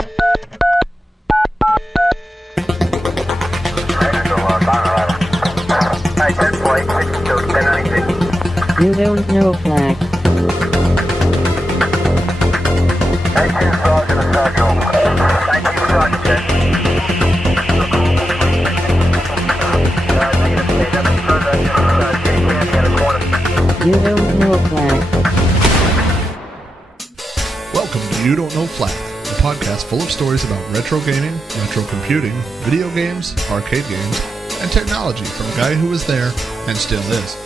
You don't know Flack. You don't know Flack. Welcome to You Don't Know Flack, a podcast full of stories about retro gaming, retro computing, video games, arcade games, and technology from a guy who was there and still is.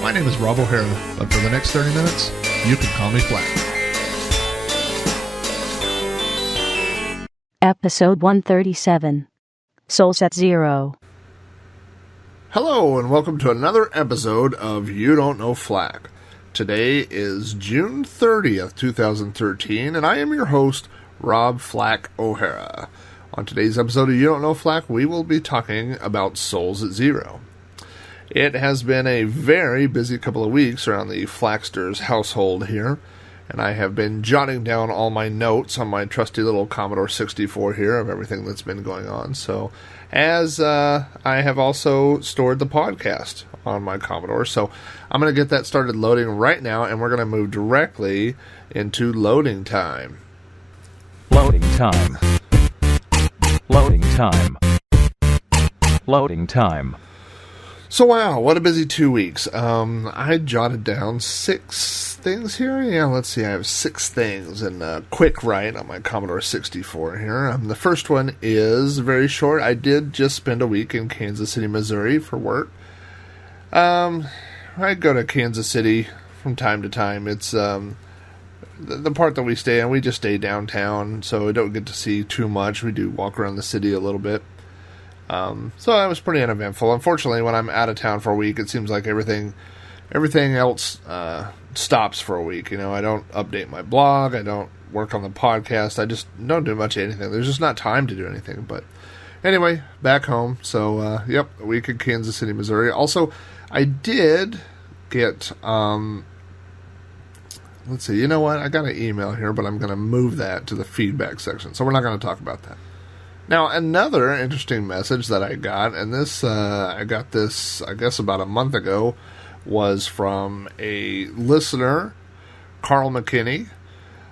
My name is Rob O'Hara, but for the next 30 minutes, you can call me Flack. Episode 137. Soulz at Zero. Hello, and welcome to another episode of You Don't Know Flack. Today is June 30th, 2013, and I am your host, Rob Flack O'Hara. On today's episode of You Don't Know Flack, we will be talking about Soulz at Zero. It has been a very busy couple of weeks around the Flacksters household here, and I have been jotting down all my notes on my trusty little Commodore 64 here of everything that's been going on. So, as I have also stored the podcast on my Commodore, so I'm going to get that started loading right now, and we're going to move directly into loading time. Loading time. Loading time. Loading time. So wow, what a busy 2 weeks. I jotted down 6 things here. Yeah, let's see, I have 6 things in quick write on my Commodore 64 here. The first one is very short. I did just spend a week in Kansas City, Missouri for work. I go to Kansas City from time to time. It's the part that we stay in, we just stay downtown, so we don't get to see too much. We do walk around the city a little bit. So that was pretty uneventful. Unfortunately, when I'm out of town for a week, it seems like everything else stops for a week. You know, I don't update my blog, I don't work on the podcast, I just don't do much of anything. There's just not time to do anything. But anyway, back home. So, yep, a week in Kansas City, Missouri. Also, I did get, let's see, you know what? I got an email here, but I'm going to move that to the feedback section. So we're not going to talk about that. Now, another interesting message that I got, and this, I got this, I guess, about a month ago, was from a listener, Carl McKinney,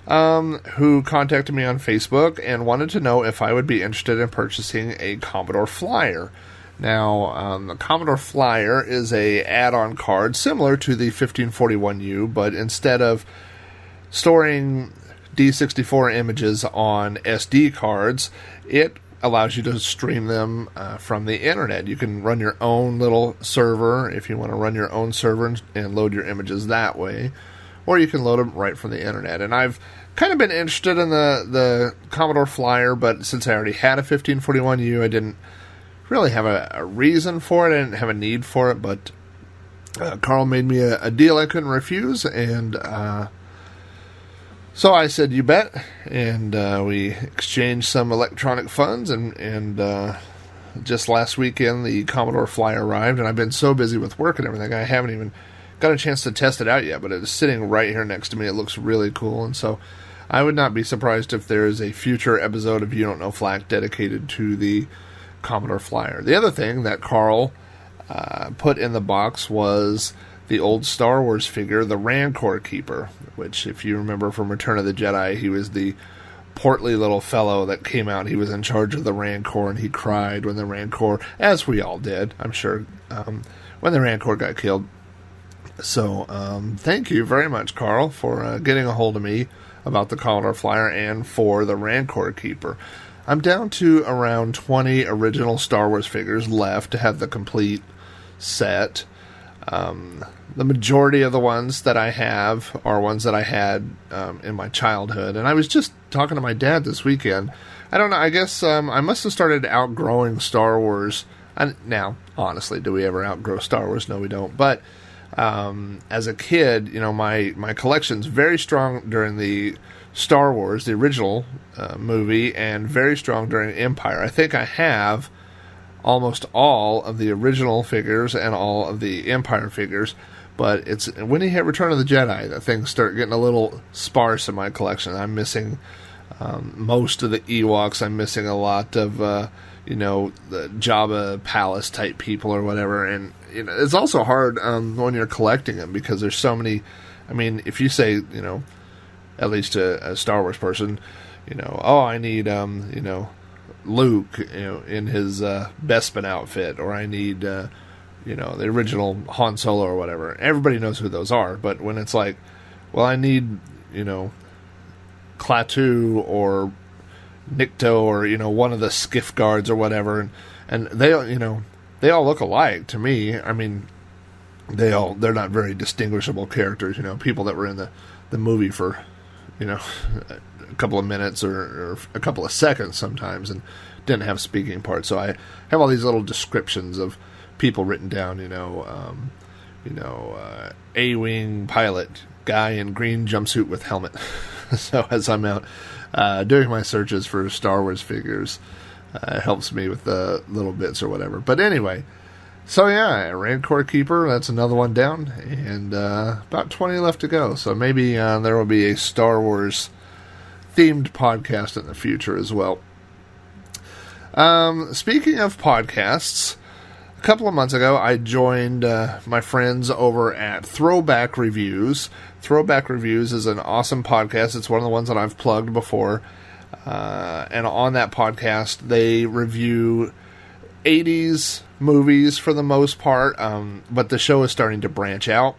who contacted me on Facebook and wanted to know if I would be interested in purchasing a Commodore Flyer. Now, the Commodore Flyer is a add-on card similar to the 1541U, but instead of storing D64 images on SD cards, it allows you to stream them from the internet. You can run your own little server if you want to run your own server and load your images that way, or you can load them right from the internet. And I've kind of been interested in the Commodore Flyer, but since I already had a 1541U, I didn't really have a reason for it. I didn't have a need for it, but Carl made me a deal I couldn't refuse, and so I said, you bet, and we exchanged some electronic funds, and just last weekend the Commodore Flyer arrived, and I've been so busy with work and everything, I haven't even got a chance to test it out yet, but it is sitting right here next to me. It looks really cool, and so I would not be surprised if there is a future episode of You Don't Know Flack dedicated to the Commodore Flyer. The other thing that Carl put in the box was the old Star Wars figure, the Rancor Keeper, which, if you remember from Return of the Jedi, he was the portly little fellow that came out. He was in charge of the Rancor, and he cried when the Rancor, as we all did, I'm sure, when the Rancor got killed. So, thank you very much, Carl, for getting a hold of me about the Commodore Flyer and for the Rancor Keeper. I'm down to around 20 original Star Wars figures left to have the complete set. The majority of the ones that I have are ones that I had in my childhood. And I was just talking to my dad this weekend. I don't know, I guess I must have started outgrowing Star Wars. And now, honestly, do we ever outgrow Star Wars? No, we don't. But as a kid, you know, my collection's very strong during the Star Wars, the original movie, and very strong during Empire. I think I have almost all of the original figures and all of the Empire figures, but it's when you hit Return of the Jedi that things start getting a little sparse in my collection. I'm missing Most of the Ewoks, I'm missing a lot of, the Jabba Palace type people or whatever. And it's also hard when you're collecting them because there's so many. I mean, if you say, at least a Star Wars person, I need, Luke, in his Bespin outfit, or I need, the original Han Solo or whatever. Everybody knows who those are, but when it's like, well, I need, Klaatu or Nikto or, one of the skiff guards or whatever, and they all look alike to me. I mean, they're not very distinguishable characters, people that were in the movie for, a couple of minutes or a couple of seconds sometimes and didn't have speaking parts. So I have all these little descriptions of people written down, A-wing pilot, guy in green jumpsuit with helmet. So as I'm out doing my searches for Star Wars figures, it helps me with the little bits or whatever. But anyway, so yeah, Rancor Keeper, that's another one down, and about 20 left to go. So maybe there will be a Star Wars themed podcast in the future as well. Speaking of podcasts, a couple of months ago, I joined my friends over at Throwback Reviews. Throwback Reviews is an awesome podcast. It's one of the ones that I've plugged before. And on that podcast, they review 80s movies for the most part, but the show is starting to branch out.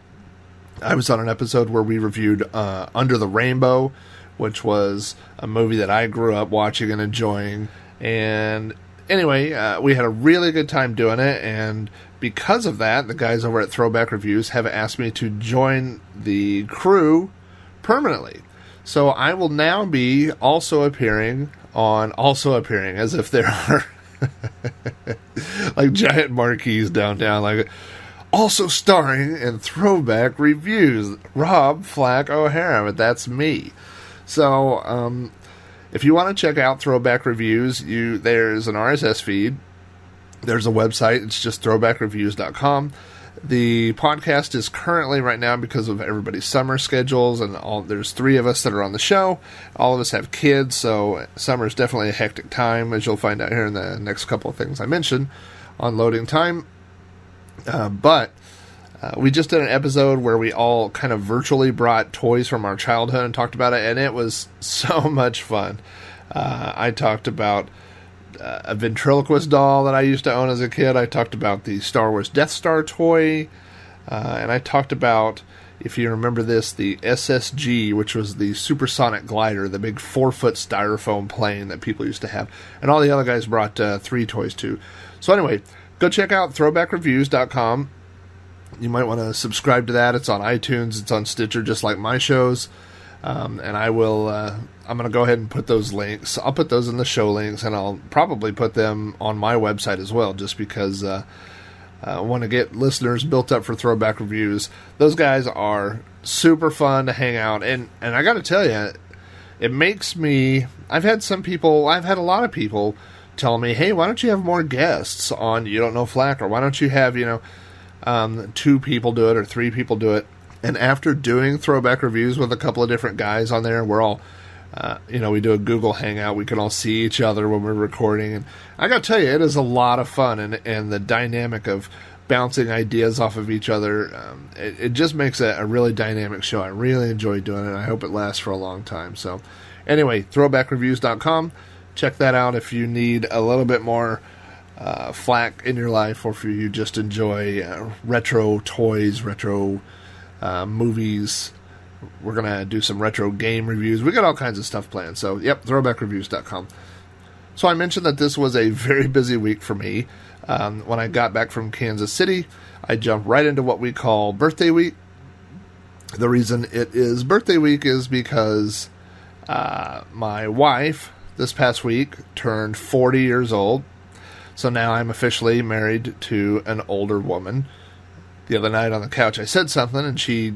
I was on an episode where we reviewed Under the Rainbow, which was a movie that I grew up watching and enjoying. And anyway, we had a really good time doing it, and because of that, the guys over at Throwback Reviews have asked me to join the crew permanently. So I will now be also appearing, as if there are like giant marquees downtown, like also starring in Throwback Reviews, Rob Flack O'Hara, but that's me. So, if you want to check out Throwback Reviews, there's an RSS feed, there's a website, it's just throwbackreviews.com. The podcast is currently, right now, because of everybody's summer schedules, and there's 3 of us that are on the show. All of us have kids, so summer is definitely a hectic time, as you'll find out here in the next couple of things I mentioned on loading time. But we just did an episode where we all kind of virtually brought toys from our childhood and talked about it, and it was so much fun. I talked about a ventriloquist doll that I used to own as a kid. I talked about the Star Wars Death Star toy, and I talked about, if you remember this, the SSG, which was the supersonic glider, the big 4-foot styrofoam plane that people used to have, and all the other guys brought 3 toys too. So anyway, go check out throwbackreviews.com. You might want to subscribe to that. It's on iTunes, it's on Stitcher, just like my shows. And I will, I'm going to go ahead and put those links. I'll put those in the show links, and I'll probably put them on my website as well, just because I want to get listeners built up for Throwback Reviews. Those guys are super fun to hang out. And I got to tell you, it makes me, I've had a lot of people tell me, hey, why don't you have more guests on You Don't Know Flack, or why don't you have, 2 people do it or 3 people do it. And after doing Throwback Reviews with a couple of different guys on there, we're all, we do a Google Hangout. We can all see each other when we're recording. And I got to tell you, it is a lot of fun. And the dynamic of bouncing ideas off of each other, it just makes a really dynamic show. I really enjoy doing it. I hope it lasts for a long time. So anyway, throwbackreviews.com. Check that out if you need a little bit more Flack in your life, or if you just enjoy retro toys, retro movies. We're going to do some retro game reviews. We got all kinds of stuff planned. So, yep, throwbackreviews.com. So I mentioned that this was a very busy week for me. When I got back from Kansas City, I jumped right into what we call birthday week. The reason it is birthday week is because my wife, this past week, turned 40 years old. So now I'm officially married to an older woman. The other night on the couch, I said something, and she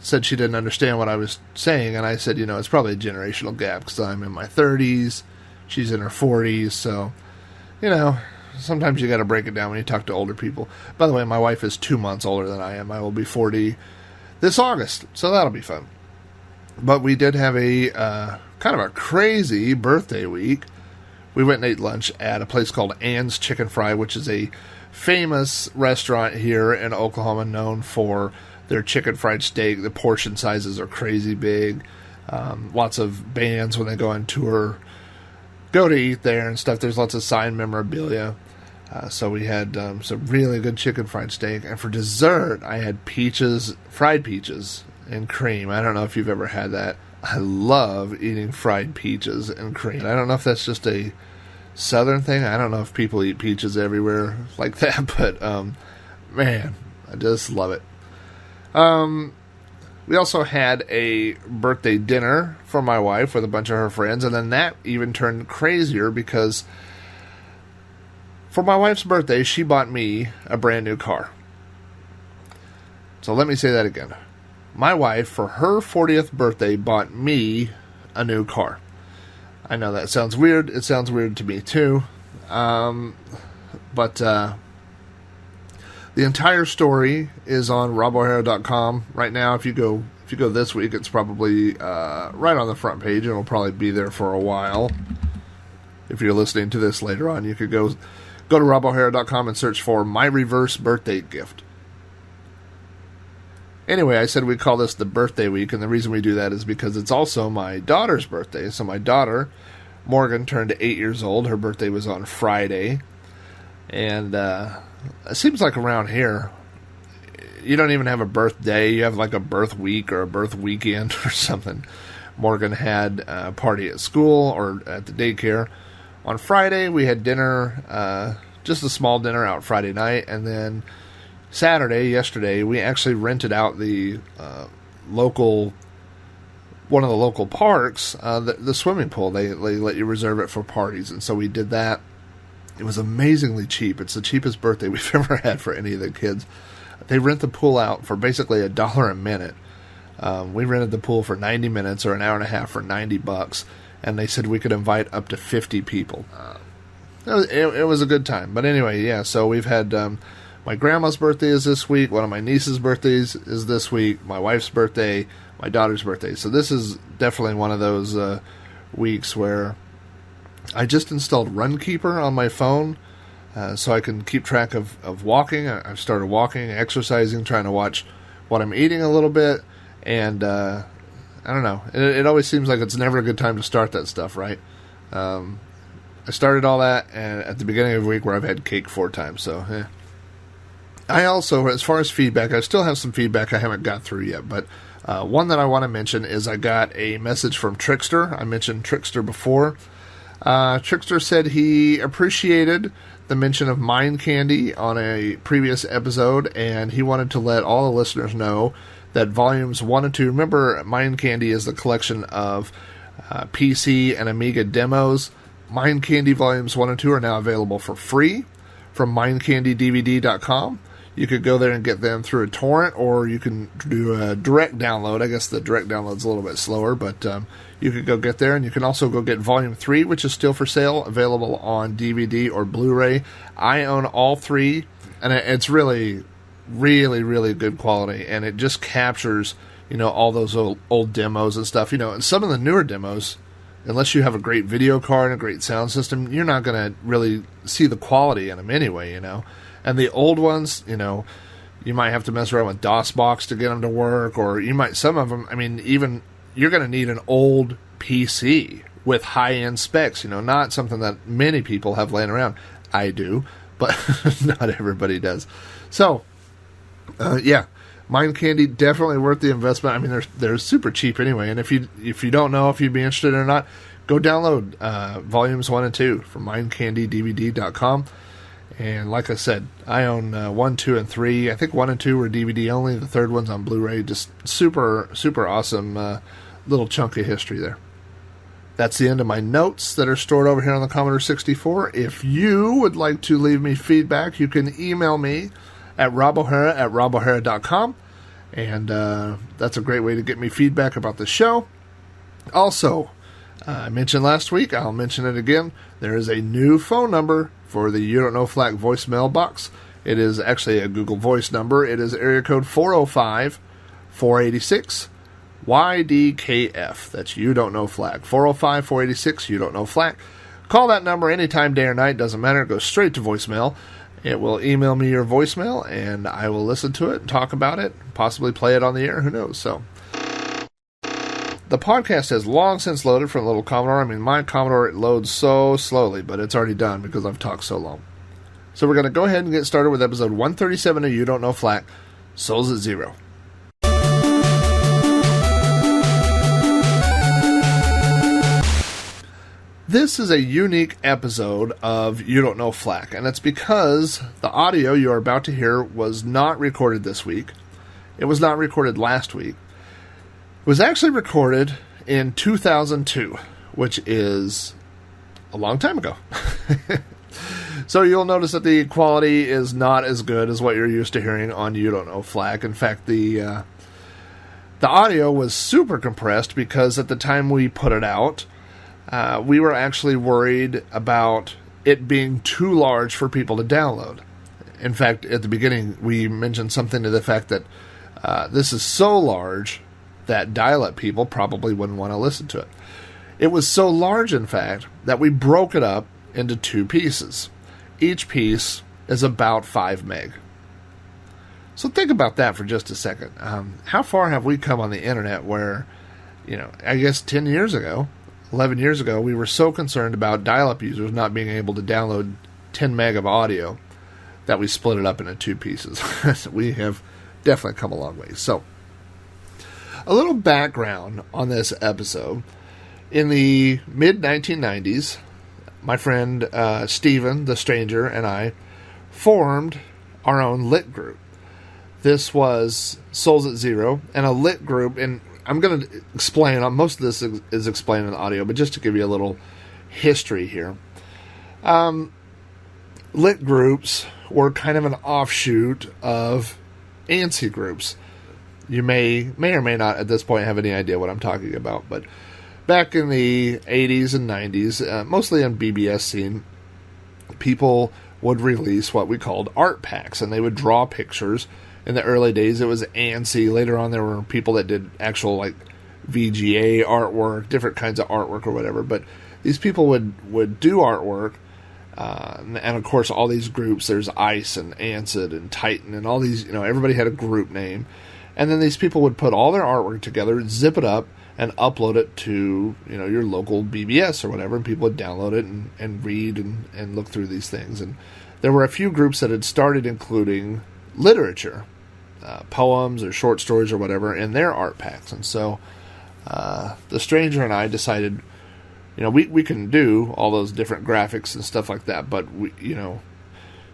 said she didn't understand what I was saying, and I said, it's probably a generational gap, because I'm in my 30s, she's in her 40s, so, sometimes you got to break it down when you talk to older people. By the way, my wife is 2 months older than I am. I will be 40 this August, so that'll be fun. But we did have a kind of a crazy birthday week. We went and ate lunch at a place called Ann's Chicken Fry, which is a famous restaurant here in Oklahoma known for their chicken fried steak. The portion sizes are crazy big. Lots of bands, when they go on tour, go to eat there and stuff. There's lots of signed memorabilia. So we had some really good chicken fried steak. And for dessert, I had fried peaches and cream. I don't know if you've ever had that. I love eating fried peaches and cream. I don't know if that's just a Southern thing. I don't know if people eat peaches everywhere like that, but man, I just love it. We also had a birthday dinner for my wife with a bunch of her friends, and then that even turned crazier because for my wife's birthday, she bought me a brand new car. So let me say that again. My wife, for her 40th birthday, bought me a new car. I know that sounds weird. It sounds weird to me too. But the entire story is on robohara.com right now. If you go this week, it's probably right on the front page, and it'll probably be there for a while. If you're listening to this later on, you could go to robohara.com and search for My Reverse Birthday Gift. Anyway, I said we call this the birthday week, and the reason we do that is because it's also my daughter's birthday. So my daughter, Morgan, turned 8 years old. Her birthday was on Friday. And it seems like around here, you don't even have a birthday. You have like a birth week or a birth weekend or something. Morgan had a party at school or at the daycare. On Friday, we had dinner, just a small dinner out Friday night, and then yesterday, we actually rented out the one of the local parks, the swimming pool. They let you reserve it for parties, and so we did that. It was amazingly cheap. It's the cheapest birthday we've ever had for any of the kids. They rent the pool out for basically $1 a minute. We rented the pool for 90 minutes or an hour and a half for $90, and they said we could invite up to 50 people. It was a good time. But anyway, yeah, so we've had... my grandma's birthday is this week. One of my niece's birthdays is this week. My wife's birthday. My daughter's birthday. So this is definitely one of those weeks where I just installed Runkeeper on my phone so I can keep track of walking. I've started walking, exercising, trying to watch what I'm eating a little bit. And I don't know. It always seems like it's never a good time to start that stuff, right? I started all that at the beginning of the week where I've had cake 4 times. So, I also, as far as feedback, I still have some feedback I haven't got through yet, but one that I want to mention is I got a message from Trickster. I mentioned Trickster before. Trickster said he appreciated the mention of Mind Candy on a previous episode, and he wanted to let all the listeners know that Volumes 1 and 2, remember Mind Candy is the collection of PC and Amiga demos. Mind Candy Volumes 1 and 2 are now available for free from mindcandydvd.com. You could go there and get them through a torrent, or you can do a direct download. I guess the direct download's a little bit slower, but you could go get there, and you can also go get Volume 3, which is still for sale, available on DVD or Blu-ray. I own all 3, and it's really, really, really good quality, and it just captures, all those old demos and stuff. And some of the newer demos, unless you have a great video card and a great sound system, you're not going to really see the quality in them anyway, And the old ones, you might have to mess around with DOSBox to get them to work, or some of them, even you're going to need an old PC with high-end specs, not something that many people have laying around. I do, but not everybody does. So, Mind Candy, definitely worth the investment. They're super cheap anyway, and if you don't know if you'd be interested or not, go download Volumes 1 and 2 from mindcandydvd.com. And like I said, I own 1, 2, and 3. I think 1 and 2 were DVD only. The third one's on Blu-ray. Just super, super awesome little chunk of history there. That's the end of my notes that are stored over here on the Commodore 64. If you would like to leave me feedback, you can email me at robohara@robohara.com. And that's a great way to get me feedback about the show. Also, I mentioned last week, I'll mention it again, there is a new phone number for the You Don't Know Flack voicemail box. It is actually a Google Voice number. It is area code 405-486-1414. YDKF. That's You Don't Know Flack. 405-486, You Don't Know Flack. Call that number anytime, day or night, doesn't matter. It goes straight to voicemail. It will email me your voicemail, and I will listen to it and talk about it, possibly play it on the air, who knows. So, the podcast has long since loaded from the little Commodore. I mean, my Commodore, it loads so slowly, but it's already done because I've talked so long. So we're going to go ahead and get started with episode 137 of You Don't Know Flack, Soulz at Zero. This is a unique episode of You Don't Know Flack, and it's because the audio you are about to hear was not recorded this week. It was not recorded last week. It was actually recorded in 2002, which is a long time ago. So you'll notice that the quality is not as good as what you're used to hearing on You Don't Know Flack. In fact, the audio was super compressed because at the time we put it out, we were actually worried about it being too large for people to download. In fact, at the beginning, we mentioned something to the fact that this is so large that dial-up people probably wouldn't want to listen to it. It was so large, in fact, that we broke it up into two pieces. Each piece is about 5 meg. So think about that for just a second. How far have we come on the internet where, I guess 10 years ago, 11 years ago, we were so concerned about dial-up users not being able to download 10 meg of audio that we split it up into two pieces. We have definitely come a long way. So, a little background on this episode. In the mid-1990s, my friend Steven, the stranger, and I formed our own lit group. This was Soulz at Zero, and a lit group, and I'm going to explain, most of this is explained in the audio, but just to give you a little history here. Lit groups were kind of an offshoot of ANSI groups. You may or may not at this point have any idea what I'm talking about, but back in the 80s and 90s, mostly on BBS scene, people would release what we called art packs, and they would draw pictures. In the early days, it was ANSI. Later on, there were people that did actual, VGA artwork, different kinds of artwork or whatever. But these people would do artwork, and of course, all these groups, there's ICE and ANSID and Titan, and all these, everybody had a group name. And then these people would put all their artwork together, zip it up, and upload it to, your local BBS or whatever, and people would download it and read and look through these things. And there were a few groups that had started including literature, poems or short stories or whatever, in their art packs. And so the stranger and I decided, we can do all those different graphics and stuff like that, but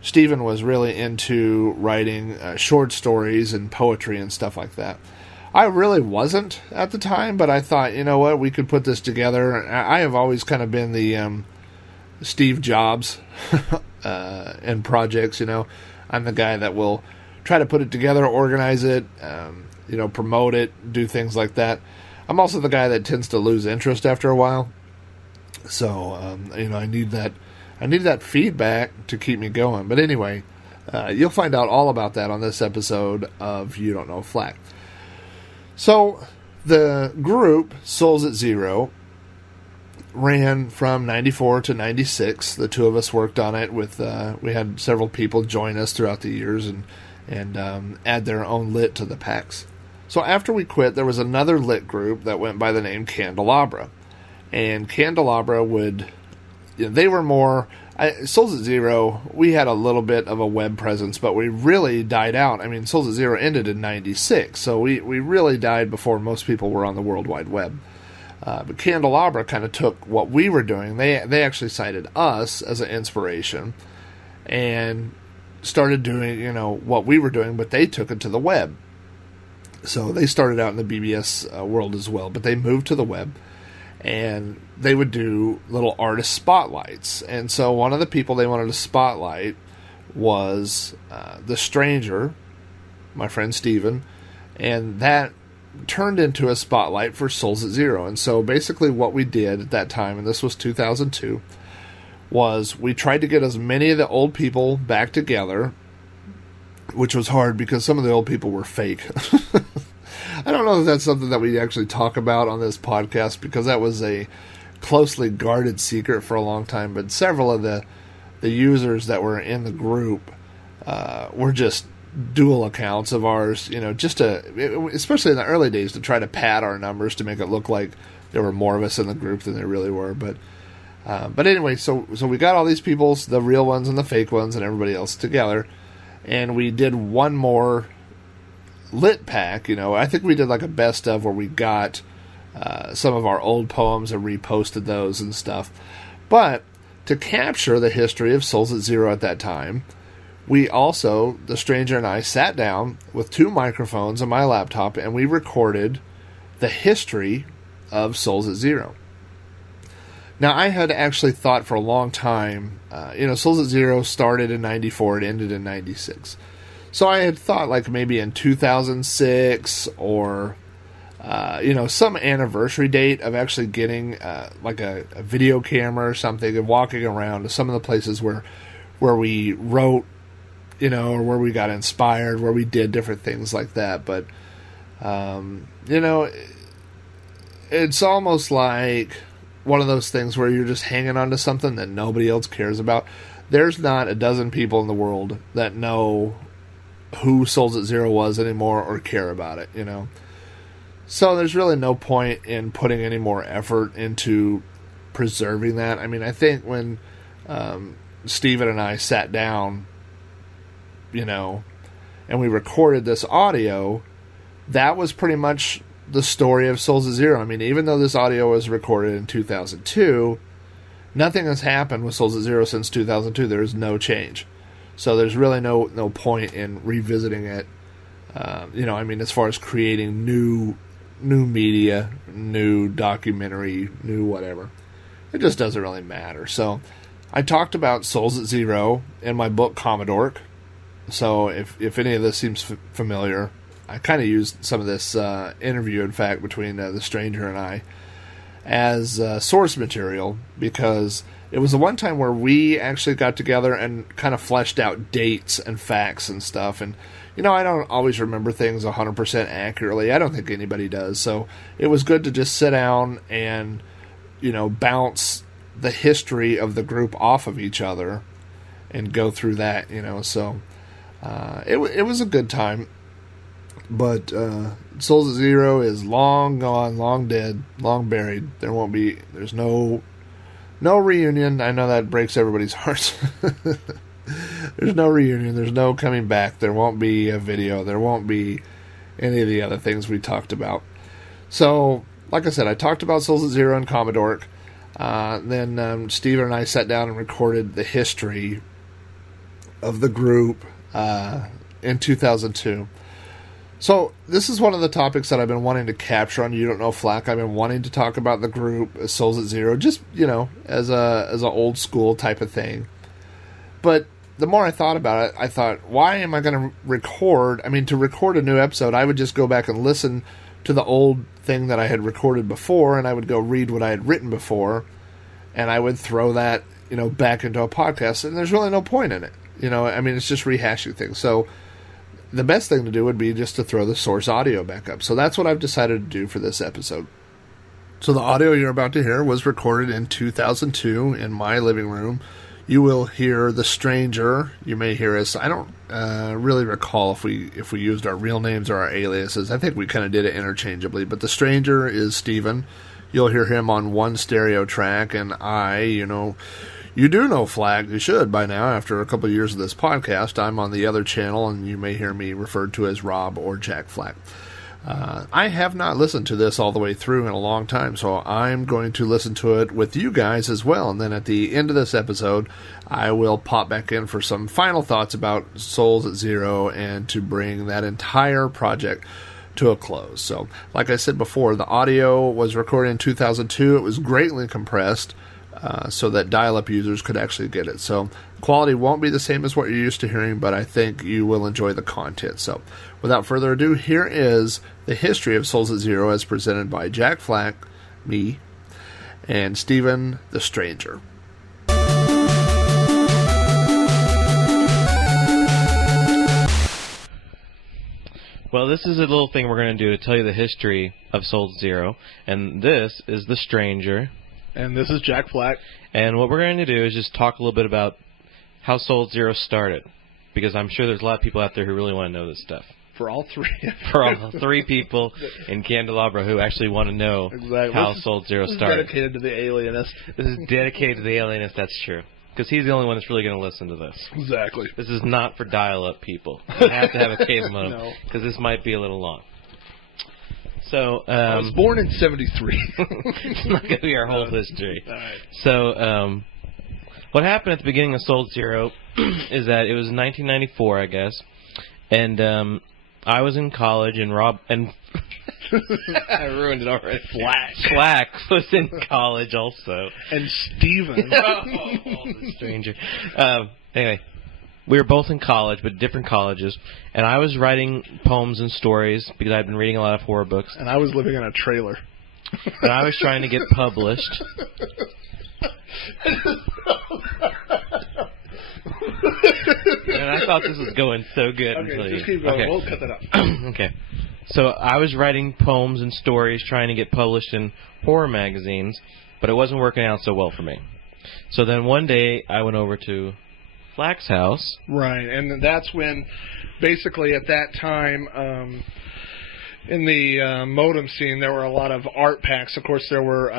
Stephen was really into writing short stories and poetry and stuff like that. I really wasn't at the time, but I thought, what, we could put this together. I have always kind of been the Steve Jobs in projects, I'm the guy that will try to put it together, organize it, promote it, do things like that. I'm also the guy that tends to lose interest after a while. So, I need that feedback to keep me going. But anyway, you'll find out all about that on this episode of You Don't Know Flack. So, the group, Soulz at Zero, ran from 94 to 96. The two of us worked on it with, we had several people join us throughout the years and add their own lit to the packs. So after we quit, there was another lit group that went by the name Candelabra. And Candelabra they were more, Soulz at Zero, we had a little bit of a web presence, but we really died out. I mean, Soulz at Zero ended in 96, so we really died before most people were on the World Wide Web. But Candelabra kind of took what we were doing. They actually cited us as an inspiration and started doing, what we were doing, but they took it to the web. So they started out in the BBS world as well, but they moved to the web, and they would do little artist spotlights. And so one of the people they wanted to spotlight was the stranger, my friend Steven, and that turned into a spotlight for Soulz at Zero. And so basically what we did at that time, and this was 2002, was we tried to get as many of the old people back together, which was hard because some of the old people were fake. I don't know if that's something that we actually talk about on this podcast, because that was a closely guarded secret for a long time, but several of the users that were in the group were just dual accounts of ours, just especially in the early days, to try to pad our numbers to make it look like there were more of us in the group than there really were. But anyway, so we got all these people, the real ones and the fake ones and everybody else together, and we did one more lit pack. I think we did like a best of, where we got some of our old poems and reposted those and stuff. But to capture the history of Soulz at Zero at that time, we also, the stranger and I, sat down with 2 microphones on my laptop, and we recorded the history of Soulz at Zero. Now, I had actually thought for a long time, Soulz at Zero started in 94, it ended in 96. So I had thought like maybe in 2006 or, some anniversary date of actually getting like a video camera or something and walking around to some of the places where we wrote, or where we got inspired, where we did different things like that. But, it's almost like one of those things where you're just hanging on to something that nobody else cares about. There's not a dozen people in the world that know who Soulz at Zero was anymore or care about it, So there's really no point in putting any more effort into preserving that. I mean, I think when Steven and I sat down, and we recorded this audio, that was pretty much the story of Soulz at Zero. I mean, even though this audio was recorded in 2002, nothing has happened with Soulz at Zero since 2002. There is no change. So there's really no point in revisiting it. As far as creating new media, new documentary, new whatever. It just doesn't really matter. So I talked about Soulz at Zero in my book Commodore. So if any of this seems familiar, I kind of used some of this interview, in fact, between the stranger and I as source material, because it was the one time where we actually got together and kind of fleshed out dates and facts and stuff. And, I don't always remember things 100% accurately. I don't think anybody does. So it was good to just sit down and, bounce the history of the group off of each other and go through that, So it was a good time. But Soulz at Zero is long gone, long dead, long buried. There's no reunion. I know that breaks everybody's hearts. There's no reunion. There's no coming back. There won't be a video. There won't be any of the other things we talked about. So, like I said, I talked about Soulz at Zero and Commodore. Then Steven and I sat down and recorded the history of the group in 2002. So this is one of the topics that I've been wanting to capture on You Don't Know Flack. I've been wanting to talk about the group Soulz at Zero, just as a old school type of thing. But the more I thought about it, I thought, why am I going to record? I mean, to record a new episode, I would just go back and listen to the old thing that I had recorded before, and I would go read what I had written before, and I would throw that back into a podcast. And there's really no point in it. It's just rehashing things. So the best thing to do would be just to throw the source audio back up. So that's what I've decided to do for this episode. So the audio you're about to hear was recorded in 2002 in my living room. You will hear the stranger. You may hear us. I don't really recall if we used our real names or our aliases. I think we kind of did it interchangeably. But the stranger is Steven. You'll hear him on one stereo track, and you do know Flack. You should by now, after a couple of years of this podcast. I'm on the other channel, and you may hear me referred to as Rob or Jack Flack. I have not listened to this all the way through in a long time, so I'm going to listen to it with you guys as well. And then at the end of this episode, I will pop back in for some final thoughts about Soulz at Zero and to bring that entire project to a close. So, like I said before, the audio was recorded in 2002. It was greatly compressed so that dial-up users could actually get it. So quality won't be the same as what you're used to hearing, but I think you will enjoy the content. So without further ado, here is the history of Soulz at Zero as presented by Jack Flack, me, and Steven the Stranger. Well, this is a little thing we're going to do to tell you the history of Soulz Zero, and this is The Stranger. And this is Jack Flack. And what we're going to do is just talk a little bit about how Soulz Zero started, because I'm sure there's a lot of people out there who really want to know this stuff. For all three. For all 3 people in Candelabra who actually want to know how Soulz Zero started. This is dedicated to the alienist. This is dedicated to the alienist, that's true. Because he's the only one that's really going to listen to this. Exactly. This is not for dial-up people. You have to have a cable modem, because this might be a little long. So, I was born in 73. It's not going to be our whole history. All right. So, what happened at the beginning of Soulz Zero is that it was 1994, I guess, and I was in college, and I ruined it already. Flack was in college also. And Steven. The stranger. Anyway, we were both in college, but different colleges, and I was writing poems and stories because I'd been reading a lot of horror books. And I was living in a trailer. And I was trying to get published. And I thought this was going so good. Okay, just keep going. Okay. We'll cut that out. Okay. So I was writing poems and stories trying to get published in horror magazines, but it wasn't working out so well for me. So then one day I went over to Flack's house. Right, and that's when, basically at that time, in the modem scene, there were a lot of art packs. Of course, there were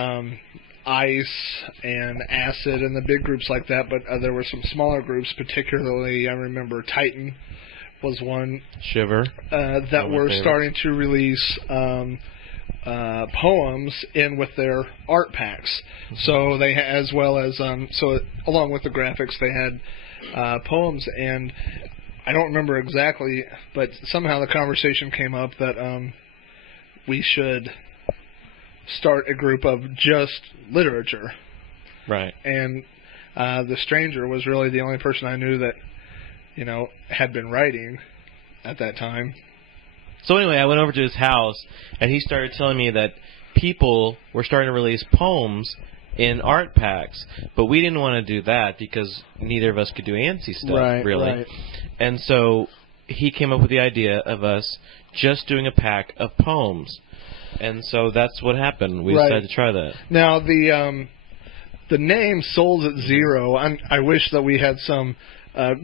Ice and Acid and the big groups like that, but there were some smaller groups, particularly, I remember Titan was one. Shiver. That were starting to release poems in with their art packs. Mm-hmm. So they, as well as, so along with the graphics, they had poems, and I don't remember exactly, but somehow the conversation came up that we should start a group of just literature. Right. And The Stranger was really the only person I knew that, you know, had been writing at that time. So anyway, I went over to his house, and he started telling me that people were starting to release poems in art packs, but we didn't want to do that because neither of us could do ANSI stuff, really. Right. And so he came up with the idea of us just doing a pack of poems. And so that's what happened. We decided to try that. Now, the name Soulz at Zero, I wish that we had some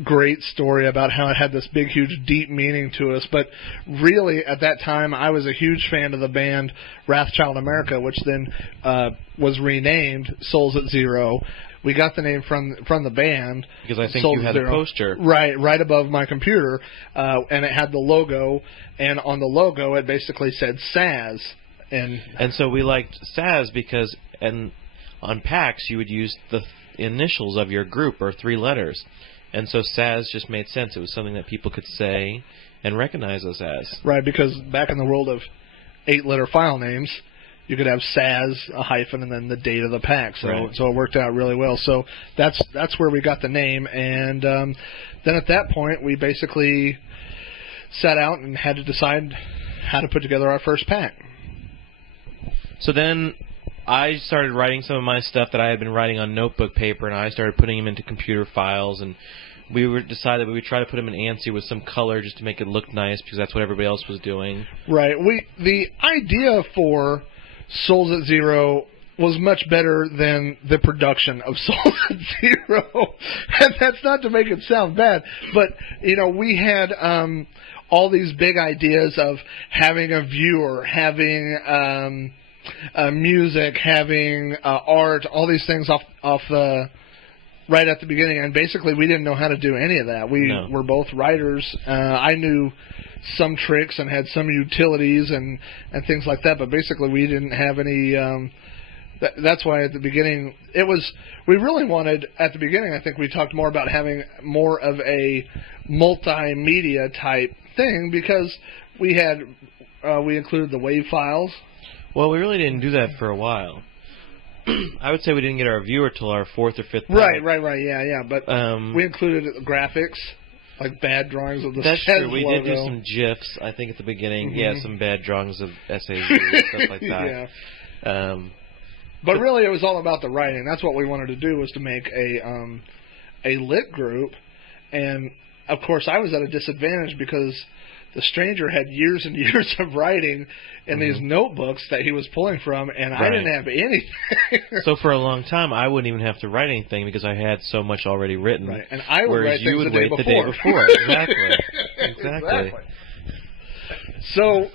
great story about how it had this big, huge, deep meaning to us. But really, at that time, I was a huge fan of the band Wrathchild America, which then was renamed Soulz at Zero. We got the name from the band. Because I think Soulz you had Zero. A poster. Right above my computer, and it had the logo, and on the logo it basically said Saz. And so we liked Saz because on packs you would use the initials of your group or 3 letters. And so Saz just made sense. It was something that people could say and recognize us as. Right, because back in the world of 8-letter file names, you could have Saz, a hyphen, and then the date of the pack. So it worked out really well. So that's where we got the name. And then at that point, we basically sat out and had to decide how to put together our first pack. So then I started writing some of my stuff that I had been writing on notebook paper, and I started putting them into computer files, and we decided we would try to put them in ANSI with some color just to make it look nice, because that's what everybody else was doing. Right. The idea for Soulz at Zero was much better than the production of Soulz at Zero. And that's not to make it sound bad, but, you know, we had all these big ideas of having a viewer, having music, having art, all these things off the right at the beginning, and basically we didn't know how to do any of that. We were both writers. I knew some tricks and had some utilities and things like that, but basically we didn't have any. That's why at the beginning we really wanted, at the beginning I think we talked more about having more of a multimedia type thing, because we included the WAV files. Well, we really didn't do that for a while. I would say we didn't get our viewer till our 4th or 5th pack. Right, yeah. But we included graphics, like bad drawings of the That's Saz true. We logo. did do some GIFs, I think, at the beginning. Mm-hmm. Yeah, some bad drawings of SAZ and stuff like that. Yeah. But really, it was all about the writing. That's what we wanted to do, was to make a lit group. And, of course, I was at a disadvantage because the stranger had years and years of writing in these notebooks that he was pulling from, and I didn't have anything. So for a long time, I wouldn't even have to write anything because I had so much already written. Right, and I would write you things would the day wait before. the day before. Exactly. So,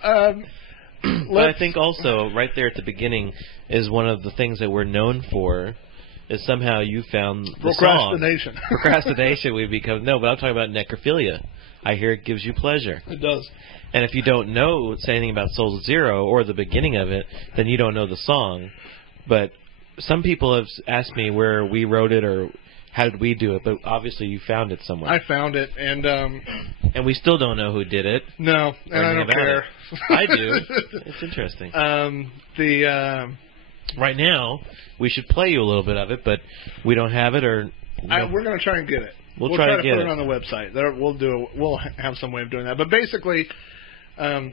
but I think also right there at the beginning is one of the things that we're known for. Is somehow you found the procrastination. Song. Procrastination we become no, but I'm talking about necrophilia. I hear it gives you pleasure. It does. And if you don't know say anything about Soulz at Zero or the beginning of it, then you don't know the song. But some people have asked me where we wrote it or how did we do it, but obviously you found it somewhere. I found it, and we still don't know who did it. No, and I don't care. I do. It's interesting. Right now, we should play you a little bit of it, but we don't have it, or we're going to try and get it. We'll try to put it on the website. We'll have some way of doing that. But basically, at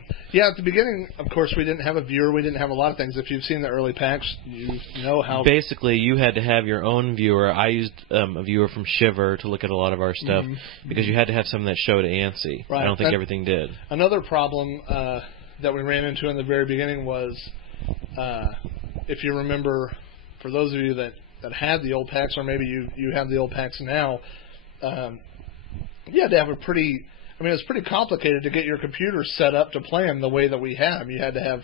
the beginning, of course, we didn't have a viewer. We didn't have a lot of things. If you've seen the early packs, you know how. Basically, you had to have your own viewer. I used a viewer from Shiver to look at a lot of our stuff because you had to have something that showed ANSI. Right. I don't think everything did. Another problem that we ran into in the very beginning was, if you remember, for those of you that had the old packs, or maybe you have the old packs now, you had to have it's pretty complicated to get your computer set up to play them the way that we have them. You had to have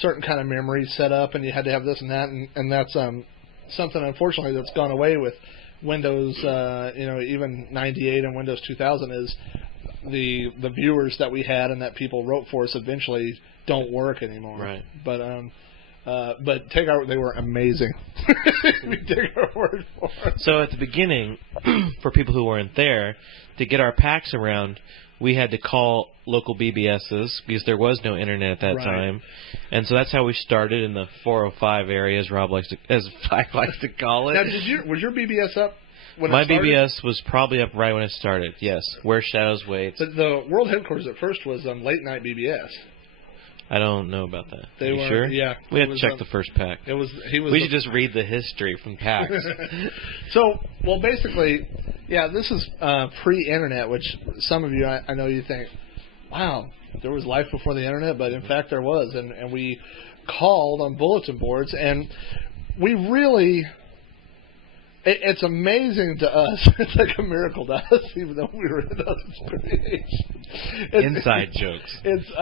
certain kind of memory set up, and you had to have this and that, and that's something, unfortunately, that's gone away with Windows, even 98 and Windows 2000 is the viewers that we had and that people wrote for us eventually don't work anymore. Right. But they were amazing. We take our word for it. So at the beginning, for people who weren't there, to get our packs around, we had to call local BBSs because there was no internet at that time, and so that's how we started in the 405 area, as Flack likes to call it. Now, was your BBS up when My it started? BBS was probably up right when it started. Yes, Where Shadows Wait. But the world headquarters at first was late night BBS. I don't know about that. They you were, sure? yeah. We had to check the first pack. We should just read the history from packs. So, well, basically, this is pre-internet, which some of you, I know you think, wow, there was life before the internet, but in fact there was, and we called on bulletin boards, and we really... It's amazing to us. It's like a miracle to us, even though we were in those creations. Inside jokes. It's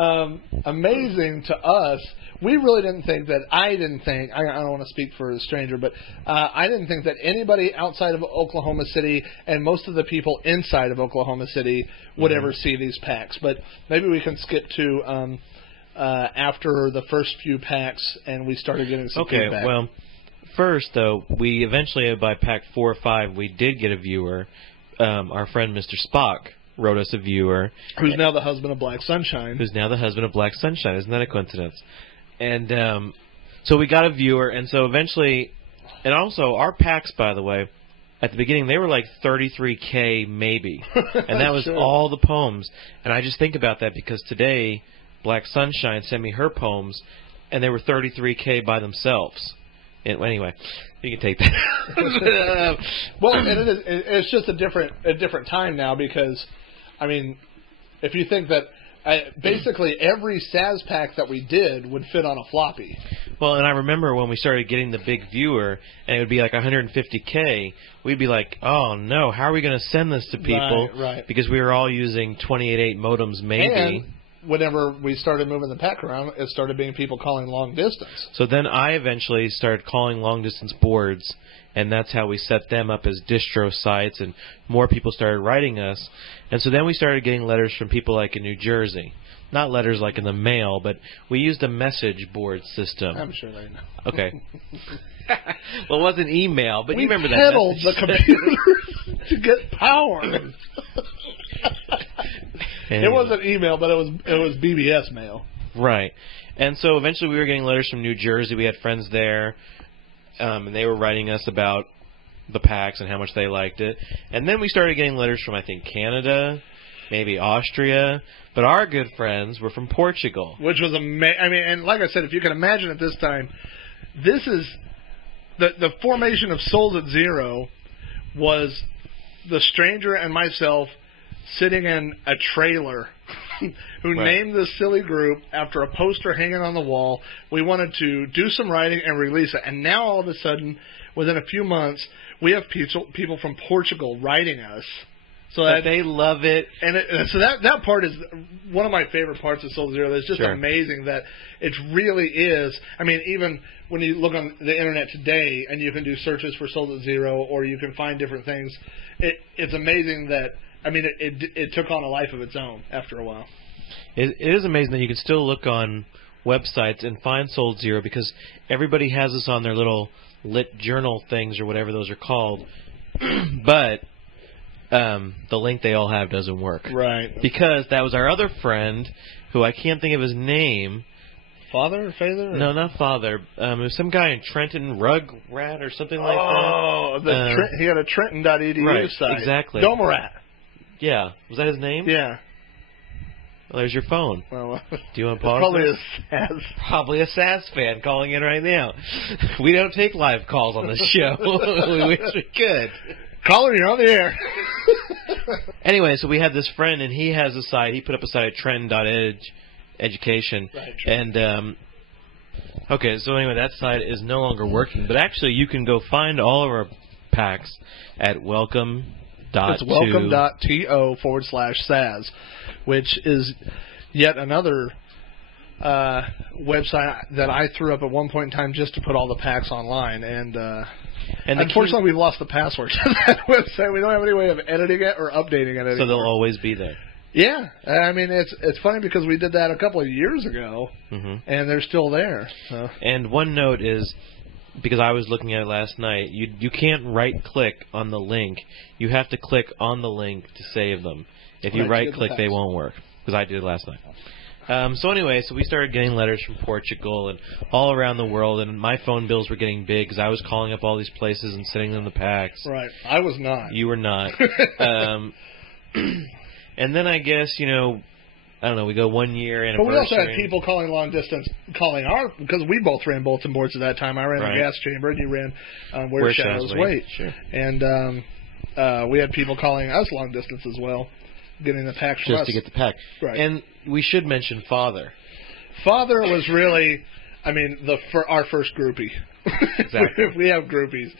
amazing to us. We really didn't think that. I don't want to speak for a stranger, but I didn't think that anybody outside of Oklahoma City and most of the people inside of Oklahoma City would ever see these packs. But maybe we can skip to after the first few packs, and we started getting some feedback. Okay, well. First, though, we eventually, by pack 4 or 5, we did get a viewer. Our friend Mr. Spock wrote us a viewer. Who's now the husband of Black Sunshine. Isn't that a coincidence? And so we got a viewer, and so eventually... And also, our packs, by the way, at the beginning, they were like 33K maybe. And that was all the poems. And I just think about that because today, Black Sunshine sent me her poems, and they were 33K by themselves. Anyway, you can take that. Well, and it's just a different time now because, I mean, if you think that basically every Saz pack that we did would fit on a floppy. Well, and I remember when we started getting the big viewer, and it would be like 150K, we'd be like, oh no, how are we going to send this to people? Right. Because we were all using 28.8 modems maybe. And whenever we started moving the pack around, it started being people calling long distance. So then I eventually started calling long distance boards, and that's how we set them up as distro sites, and more people started writing us. And so then we started getting letters from people like in New Jersey. Not letters like in the mail, but we used a message board system. I'm sure they know. Okay. Well, it wasn't email, but we you remember that. We pedaled the computer to get power. Anyway. It wasn't email, but it was BBS mail. Right. And so eventually we were getting letters from New Jersey. We had friends there, and they were writing us about the packs and how much they liked it. And then we started getting letters from, I think, Canada, maybe Austria. But our good friends were from Portugal. Which was amazing. I mean, and like I said, if you can imagine at this time, this is the formation of Soulz at Zero was the stranger and myself sitting in a trailer who named this silly group after a poster hanging on the wall. We wanted to do some writing and release it. And now all of a sudden, within a few months, we have people from Portugal writing us. So that they love it. And so that part is one of my favorite parts of Soulz Zero. It's just amazing that it really is. I mean, even when you look on the internet today and you can do searches for Soulz Zero or you can find different things, it's amazing that, I mean, it took on a life of its own after a while. It is amazing that you can still look on websites and find Soulz Zero because everybody has this on their little lit journal things or whatever those are called. But the link they all have doesn't work. Right. Because that was our other friend, who I can't think of his name. Father or Father? Or? No, not Father. It was some guy in Trenton, Rugrat or something like that. Oh, he had a Trenton.edu site. Exactly. Domorat. Yeah. Was that his name? Yeah. Well, there's your phone. Well, do you want to pause? Probably a SAS fan calling in right now. We don't take live calls on this show. We wish we could. Caller, you're on the air. Anyway, so we had this friend, and he has a site. He put up a site at Trend.education. Right. And, okay, so anyway, that site is no longer working. But actually, you can go find all of our packs at welcome.to. It's welcome.to/SAS, which is yet another website that I threw up at one point in time just to put all the packs online. And unfortunately, we've lost the password to that website. We don't have any way of editing it or updating it anymore. So they'll always be there. Yeah. I mean, it's funny because we did that a couple of years ago, and they're still there. So. And one note is, because I was looking at it last night, you can't right-click on the link. You have to click on the link to save them. If you right-click, they won't work, because I did it last night. So anyway, so we started getting letters from Portugal and all around the world, and my phone bills were getting big because I was calling up all these places and sending them the packs. Right. I was not. You were not. And then I guess, I don't know, we go 1 year anniversary. But we also had people calling long distance, because we both ran bulletin boards at that time. I ran the gas chamber, and you ran Where Shadows Wait. Sure. And we had people calling us long distance as well, getting the pack from us. Just to get the pack. Right. And we should mention Father. Father was really, our first groupie. Exactly. We have groupies,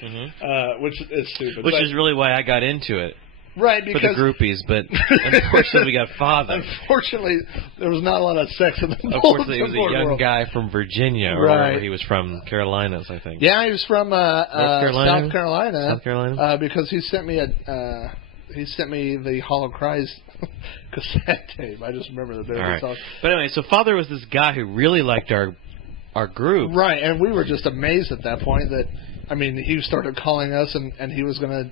which is stupid. Which is really why I got into it. Right, because... For the groupies, but unfortunately we got Father. Unfortunately, there was not a lot of sex in the Unfortunately, he was a young guy from Virginia, or wherever he was from, Carolinas, I think. Yeah, he was from Carolina? South Carolina. South Carolina? Because he sent me the Hollow Cries cassette tape. I just remember the very song. But anyway, so Father was this guy who really liked our group. Right, and we were just amazed at that point that, he started calling us and he was going to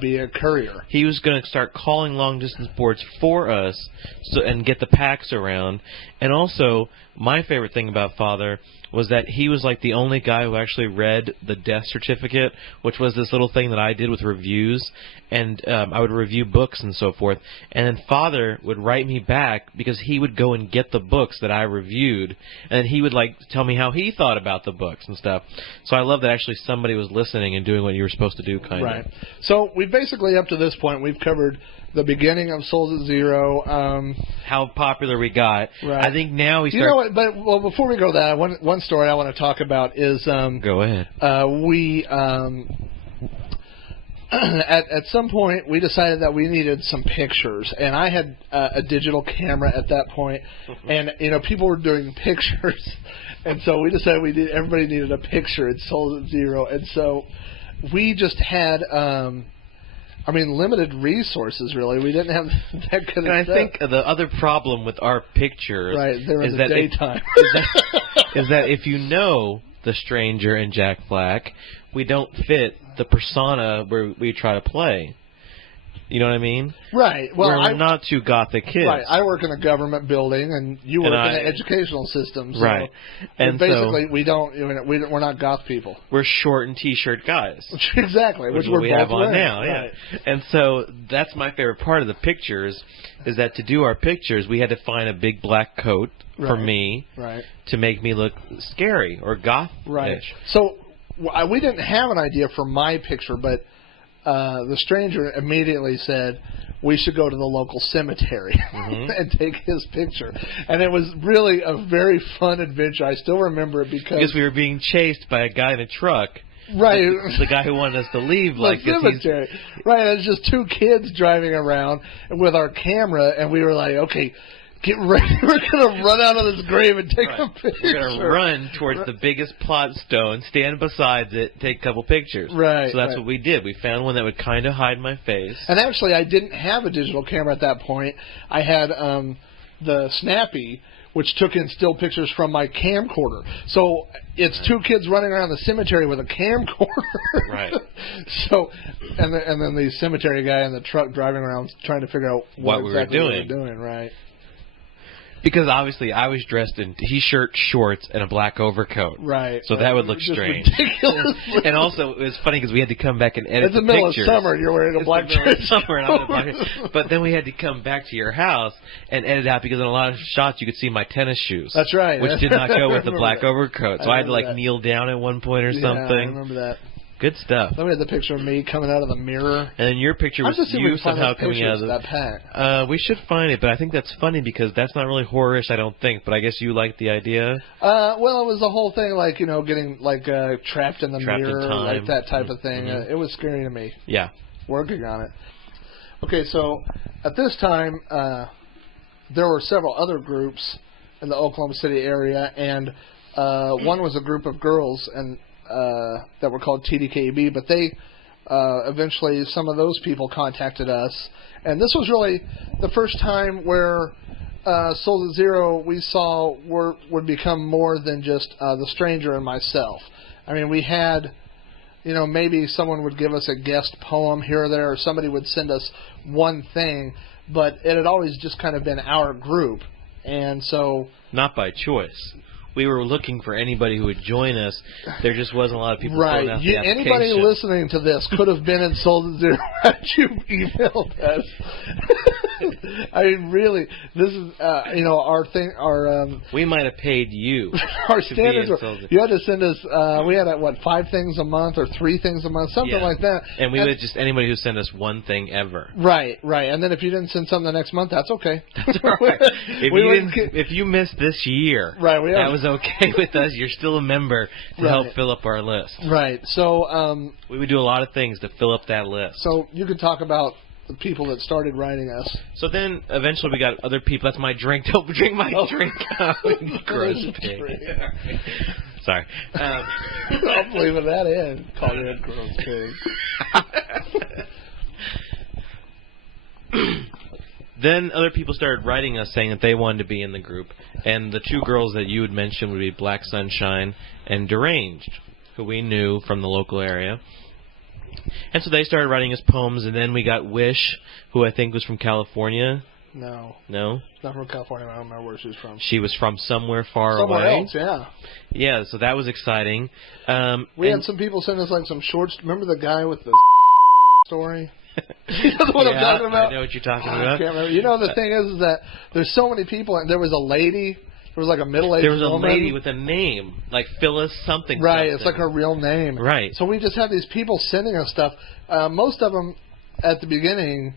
be a courier. He was going to start calling long-distance boards for us and get the packs around. And also, my favorite thing about Father was that he was like the only guy who actually read the death certificate, which was this little thing that I did with reviews. And I would review books and so forth. And then Father would write me back because he would go and get the books that I reviewed. And he would tell me how he thought about the books and stuff. So I love that actually somebody was listening and doing what you were supposed to do, kind of. Right. So we basically, up to this point, we've covered the beginning of Soulz Zero. How popular we got. Right. I think now we start... You know what? But before we go to that, one story I want to talk about is... Go ahead. We... At some point, we decided that we needed some pictures, and I had a digital camera at that point, and people were doing pictures, and so we decided everybody needed a picture at Soulz Zero, and so we just had limited resources. Really, we didn't have that good. And I think the other problem with our pictures, they're in the daytime, is that if you know the Stranger and Jack Flack, we don't fit the persona where we try to play. You know what I mean? Right. Well, we're not two gothic kids. Right. I work in a government building, and you work in an educational system. So right. And basically, we're not goth people. We're short and t-shirt guys. Exactly. Which we have on wearing. now. Yeah. Right. And so that's my favorite part of the pictures is that to do our pictures, we had to find a big black coat for me to make me look scary or goth-ish. Right. So we didn't have an idea for my picture, but the stranger immediately said, we should go to the local cemetery and take his picture. And it was really a very fun adventure. I still remember it because we were being chased by a guy in a truck. Right. The guy who wanted us to leave. The cemetery. Right, it was just two kids driving around with our camera, and we were like, okay, get ready. We're going to run out of this grave and take a picture. We're going to run towards the biggest plot stone, stand beside it, take a couple pictures. Right. So that's what we did. We found one that would kind of hide my face. And actually, I didn't have a digital camera at that point. I had the Snappy, which took in still pictures from my camcorder. So it's two kids running around the cemetery with a camcorder. Right. So, and then the cemetery guy in the truck driving around trying to figure out what exactly we were doing. Right. Because obviously I was dressed in T-shirt, shorts, and a black overcoat. Right. So that would look strange. Ridiculous. And also, it was funny because we had to come back and edit the pictures. It's the middle of summer and you're wearing a black shirt. But then we had to come back to your house and edit out because in a lot of shots you could see my tennis shoes. That's right. Which did not go with the black overcoat. So I had to kneel down at one point or something. I remember that. Good stuff. Then we had the picture of me coming out of the mirror. And then your picture was you somehow coming out of that pack. We should find it, but I think that's funny because that's not really horror-ish, I don't think. But I guess you like the idea. Well, it was the whole thing, like getting trapped in the mirror, like that type of thing. It was scary to me. Yeah. Working on it. Okay, so at this time, there were several other groups in the Oklahoma City area, and one was a group of girls and. That were called TDKB, but they eventually, some of those people contacted us, and this was really the first time where Soulz at Zero we saw would become more than just the stranger and myself. I mean, we had, maybe someone would give us a guest poem here or there, or somebody would send us one thing, but it had always just kind of been our group, and so not by choice. We were looking for anybody who would join us. There just wasn't a lot of people filling out the application. Anybody listening to this could have been in Soulz at Zero had you emailed us. I mean, really, this is our thing. We might have paid you. Our standards were you had to send us. We had 5 things a month or 3 things a month, something like that. And we would just anybody who sent us one thing ever. Right. And then if you didn't send something the next month, that's okay. That's all right. If you missed this year, that was okay with us. You're still a member to help fill up our list. Right. So we would do a lot of things to fill up that list. So you could talk about the people that started writing us. So then eventually we got other people. That's my drink. Don't drink my drink. Gross pig. Sorry. I'll believe that in. Call you a gross pig. Then other people started writing us saying that they wanted to be in the group. And the 2 girls that you had mentioned would be Black Sunshine and Deranged, who we knew from the local area. And so they started writing us poems, and then we got Wish, who I think was from California. No? Not from California. I don't remember where she was from. She was from somewhere far away. Somewhere else, yeah. Yeah, so that was exciting. We had some people send us some shorts. Remember the guy with the story? You know what I'm talking about? I know what you're talking about. I can't remember. The thing is that there's so many people, and there was a lady. There was a middle-aged woman. There was a lady with a name, like Phyllis something. Right, it's like her real name. Right. So we just had these people sending us stuff. Most of them, at the beginning,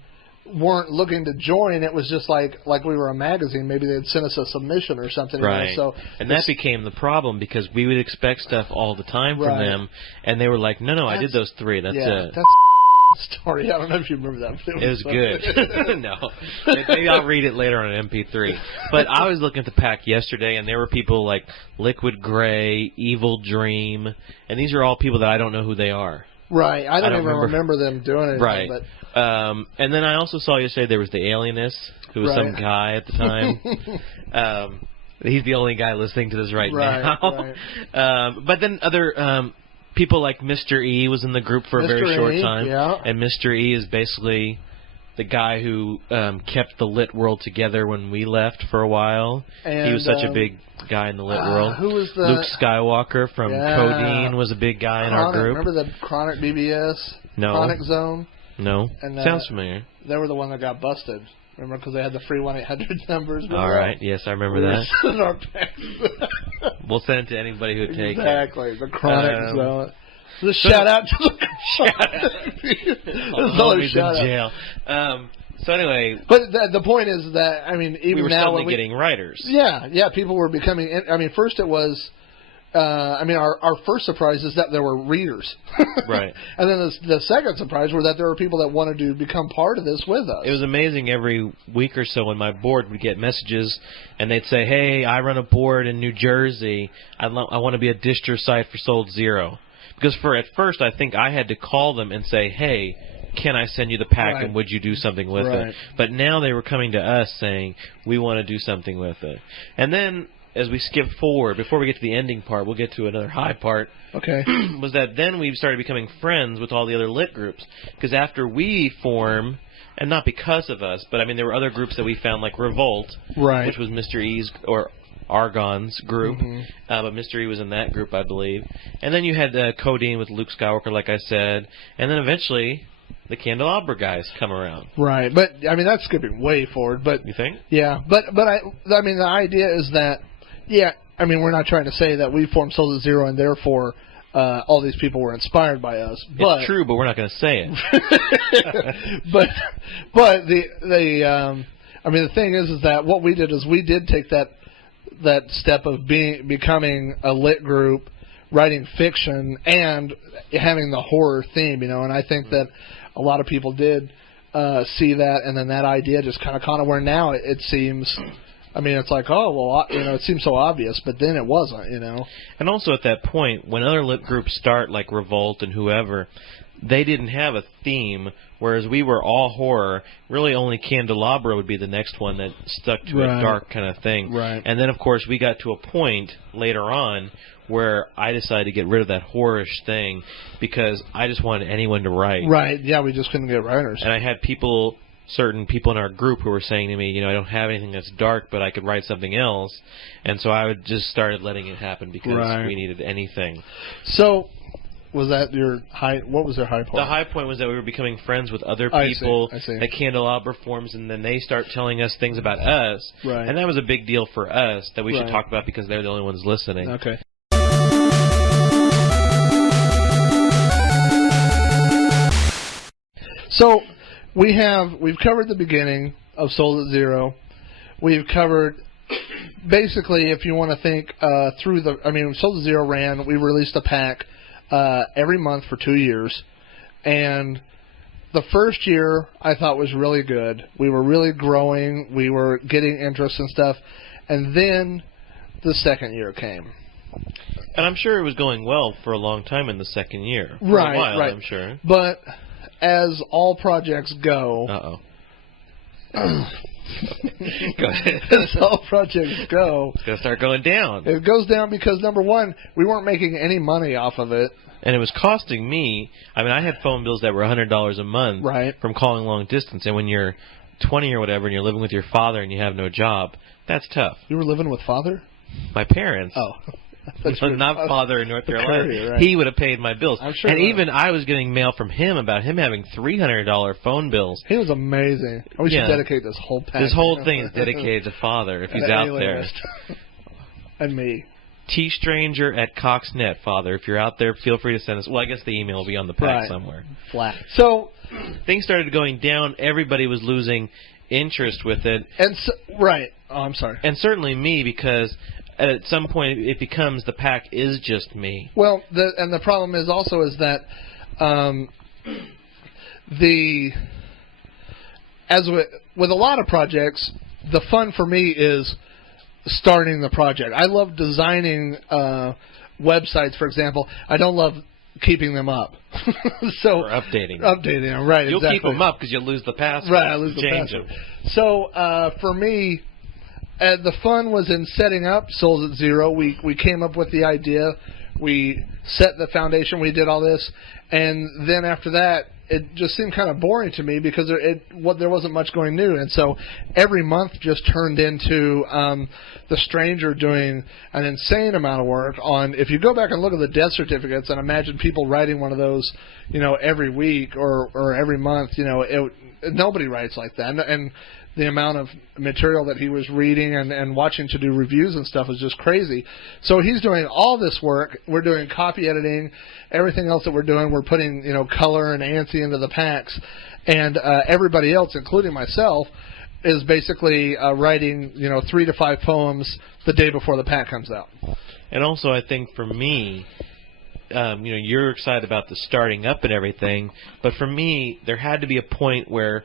weren't looking to join. It was just like we were a magazine. Maybe they'd send us a submission or something. Right. And that became the problem because we would expect stuff all the time from them, and they were like, "No, I did those 3. That's it." That's story. I don't know if you remember that. It was good. No. Maybe I'll read it later on an MP3. But I was looking at the pack yesterday, and there were people like Liquid Gray, Evil Dream, and these are all people that I don't know who they are. Right. I don't even remember them doing anything. Right. But and then I also saw yesterday there was the Alienist, who was some guy at the time. He's the only guy listening to this right now. Right. But then other... people like Mr. E was in the group for a very short time. Yeah. And Mr. E is basically the guy who kept the lit world together when we left for a while. And, he was such a big guy in the lit world. Who was the... Luke Skywalker from Codeine was a big guy in our group. Remember the Chronic BBS? No. Chronic Zone? No. And, sounds familiar. They were the one that got busted. Remember, because they had the free 1-800 numbers. All right. Yes, I remember that. In our packs. We'll send it to anybody who would take it. Exactly. The Chronic Zone. The shout out to the Homies in jail. So anyway, but the point is that even we were now suddenly getting writers. Yeah, people were becoming. First it was. Our first surprise is that there were readers, right? And then the second surprise was that there were people that wanted to become part of this with us. It was amazing. Every week or so, when my board would get messages, and they'd say, "Hey, I run a board in New Jersey. I want to be a distro site for Soulz Zero." Because at first, I think I had to call them and say, "Hey, can I send you the pack, right. and would you do something with right. it?" But now they were coming to us saying, "We want to do something with it," and then. As we skip forward, before we get to the ending part, we'll get to another high part. Okay. Was that then we started becoming friends with all the other lit groups. Because after we form, and not because of us, but there were other groups that we found, like Revolt, right. which was Mr. E's, or Argon's group. Mm-hmm. But Mr. E was in that group, I believe. And then you had Codeine with Luke Skywalker, like I said. And then eventually, the Candelabra guys come around. Right. But, that's skipping way forward. But you think? Yeah. But the idea is that, yeah, we're not trying to say that we formed Soulz Zero and therefore all these people were inspired by us. But, it's true, but we're not going to say it. but the thing is that what we did is we did take that step of becoming a lit group, writing fiction, and having the horror theme, and I think that a lot of people did see that, and then that idea just kind of where now it seems. It's like, oh, well, it seems so obvious, but then it wasn't, And also at that point, when other lit groups start, like Revolt and whoever, they didn't have a theme, whereas we were all horror. Really only Candelabra would be the next one that stuck to right. a dark kind of thing. Right. And then, of course, we got to a point later on where I decided to get rid of that horrorish thing because I just wanted anyone to write. Right, yeah, we just couldn't get writers. And I had certain people in our group who were saying to me, I don't have anything that's dark, but I could write something else. And so I just started letting it happen because right. we needed anything. So, was that your high? What was their high point? The high point was that we were becoming friends with other people I see. at Candelabra forms, and then they start telling us things about us. Right. And that was a big deal for us that we right. should talk about because they're the only ones listening. Okay. So, we've covered the beginning of Soulz Zero. We've covered basically, if you want to think through Soulz Zero ran. We released a pack every month for 2 years, and the first year I thought was really good. We were really growing. We were getting interest and stuff, and then the second year came. And I'm sure it was going well for a long time in the second year. For right, a while, right. I'm sure. But as all projects go, Go ahead. As all projects go, It's going to start going down. It goes down because, number one, we weren't making any money off of it. And it was costing me, I had phone bills that were $100 a month right. from calling long distance. And when you're 20 or whatever and you're living with your father and you have no job, that's tough. You were living with father? My parents. Oh. Not father in North Carolina. Courier, right. He would have paid my bills. I'm sure. And even I was getting mail from him about him having $300 phone bills. He was amazing. We should dedicate this whole pack. This whole thing is dedicated to father if he's out there. And me. tstranger@coxnet, father. If you're out there, feel free to send us. Well, I guess the email will be on the pack somewhere. Flack. So things started going down. Everybody was losing interest with it. And right. Oh, I'm sorry. And certainly me, because at some point it becomes the pack is just me. Well, the problem is also is that with a lot of projects, the fun for me is starting the project. I love designing websites, for example. I don't love keeping them up. Or updating them, right. You'll exactly. keep them up because you'll lose the password. Right, I lose the Change password. them. So for me, the fun was in setting up Soulz Zero. We came up with the idea. We set the foundation. We did all this. And then after that, it just seemed kind of boring to me because there wasn't much going new. And so every month just turned into the Stranger doing an insane amount of work on, if you go back and look at the death certificates and imagine people writing one of those, every week or every month, nobody writes like that. And the amount of material that he was reading and watching to do reviews and stuff was just crazy. So he's doing all this work. We're doing copy editing, everything else that we're doing. We're putting, color and ANSI into the packs. And everybody else, including myself, is basically writing, 3 to 5 poems the day before the pack comes out. And also, I think for me, you're excited about the starting up and everything, but for me, there had to be a point where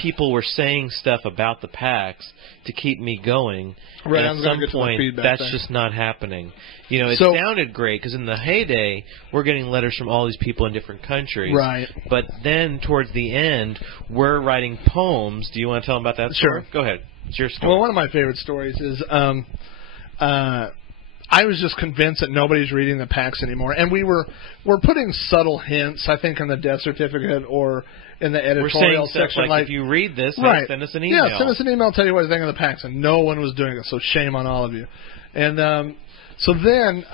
people were saying stuff about the packs to keep me going. Right, and at some point, that's just not happening. It sounded great because in the heyday, we're getting letters from all these people in different countries. Right. But then towards the end, we're writing poems. Do you want to tell them about that story? Sure. Go ahead. It's your story. Well, one of my favorite stories is I was just convinced that nobody's reading the packs anymore, and we're putting subtle hints, I think, in the death certificate or in the editorial section. Like if you read this, right, send us an email. Yeah, send us an email, tell you what you think of the packs, and no one was doing it, so shame on all of you. And so then,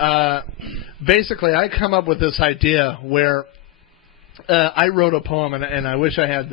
basically, I come up with this idea where I wrote a poem, and I wish I had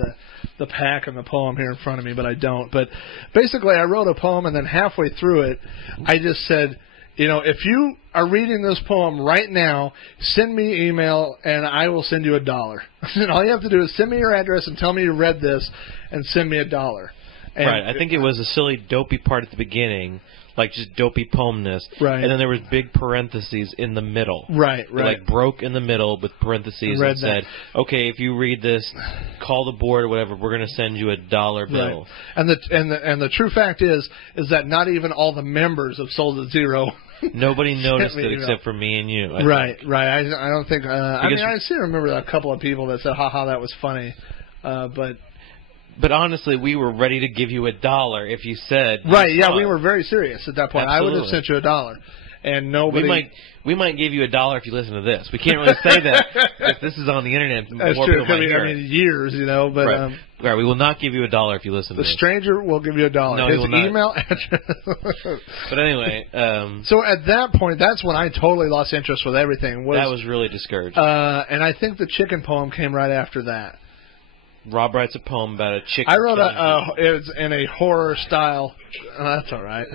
the pack and the poem here in front of me, but I don't. But basically, I wrote a poem, and then halfway through it, I just said, if you are reading this poem right now, send me an email, and I will send you $1. And all you have to do is send me your address and tell me you read this, and send me $1. And right. I think it was a silly, dopey part at the beginning, like just dopey poemness. Right. And then there was big parentheses in the middle. Right. They like broke in the middle with parentheses and said, okay, if you read this, call the board or whatever, we're going to send you $1 bill. Right. And the true fact is that not even all the members of Soulz at Zero nobody noticed it except for me and you. Right. I don't think. I still remember a couple of people that said, "Ha, that was funny," But honestly, we were ready to give you $1 if you said. Right, yeah, we were very serious at that point. Absolutely. I would have sent you $1. And nobody... We might give you $1 if you listen to this. We can't really say that if this is on the internet. That's more true. People might hear it. Years, but... Right, we will not give you $1 if you listen to this. The stranger will give you $1. No, His he will not. email address... But anyway... so at that point, that's when I totally lost interest with everything. That was really discouraging. And I think the chicken poem came right after that. Rob writes a poem about a chicken. I wrote it's in a horror style. That's all right.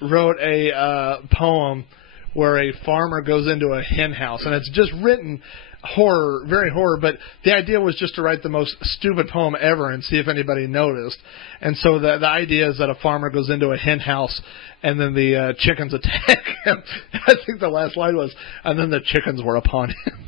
Wrote a poem where a farmer goes into a hen house, and it's just written horror, very horror. But the idea was just to write the most stupid poem ever and see if anybody noticed. And so the idea is that a farmer goes into a hen house, and then the chickens attack him. I think the last line was, and then the chickens were upon him.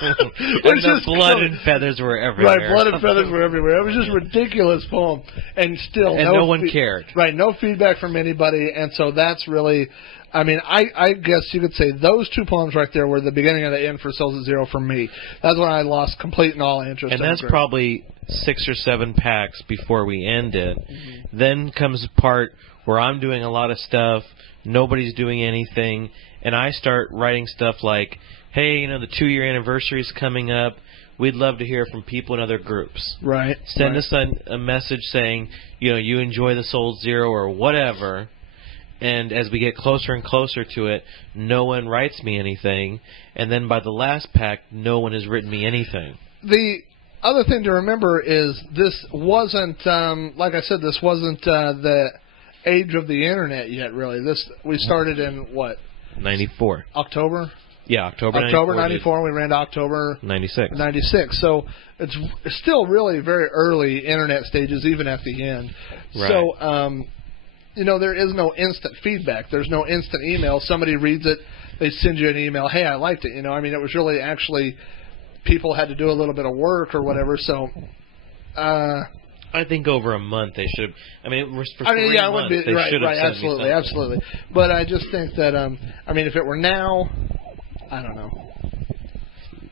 And the blood and feathers were everywhere. Right, blood and feathers were everywhere. It was just a ridiculous poem, and still no one cared. Right, no feedback from anybody, and so that's really, I guess you could say those two poems right there were the beginning and the end for Soulz at Zero for me. That's when I lost complete and all interest. And that's probably 6 or 7 packs before we end it. Mm-hmm. Then comes the part where I'm doing a lot of stuff, nobody's doing anything, and I start writing stuff like, hey, the 2-year anniversary is coming up. We'd love to hear from people in other groups. Right. Send us a message saying, you enjoy the Soulz Zero or whatever. And as we get closer and closer to it, no one writes me anything. And then by the last pack, no one has written me anything. The other thing to remember is this wasn't, like I said, this wasn't the age of the Internet yet, really. We started in, what? 94. October? Yeah, October 94. We ran to October 96. So it's still really very early Internet stages, even at the end. Right. So, there is no instant feedback. There's no instant email. Somebody reads it, they send you an email. Hey, I liked it. It was really actually people had to do a little bit of work or whatever. So, I think over a month they should. It was for 3 yeah, months. It would be, right, absolutely. But I just think that, if it were now, I don't know.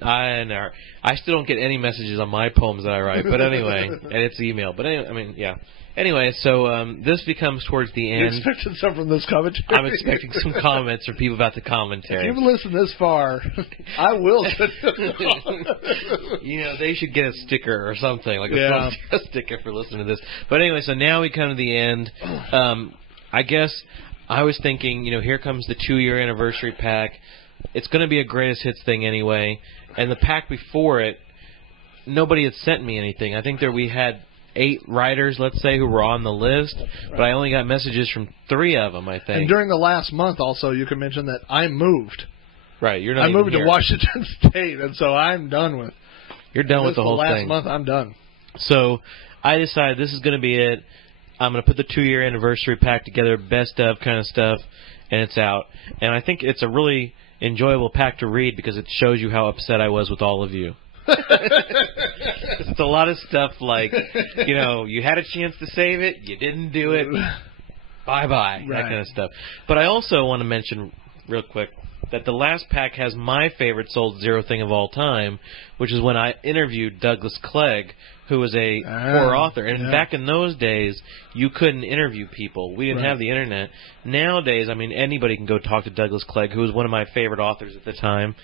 I still don't get any messages on my poems that I write. But anyway, and it's email. But anyway, yeah. Anyway, so this becomes towards the end. You expected some from this commentary? I'm expecting some comments from people about the commentary. If you've listened this far, I will. They should get a sticker or something, like a sticker for listening to this. But anyway, so now we come to the end. I guess I was thinking, here comes the 2-year anniversary pack. It's going to be a greatest hits thing anyway. And the pack before it, nobody had sent me anything. I think we had 8 writers, let's say, who were on the list, but I only got messages from 3 of them, I think. And during the last month, also, you can mention that I moved. Right, you're not. I moved to Washington State, and so I'm done with. You're done with the whole last thing. Month, I'm done. So I decided this is going to be it. I'm going to put the 2-year anniversary pack together, best of kind of stuff, and it's out. And I think it's a really enjoyable pack to read because it shows you how upset I was with all of you. It's a lot of stuff like, you had a chance to save it, you didn't do it, bye-bye, that kind of stuff. But I also want to mention real quick that the last pack has my favorite Soulz Zero thing of all time, which is when I interviewed Douglas Clegg, who was a horror author. And back in those days, you couldn't interview people. We didn't have the internet. Nowadays, I mean, anybody can go talk to Douglas Clegg, who was one of my favorite authors at the time.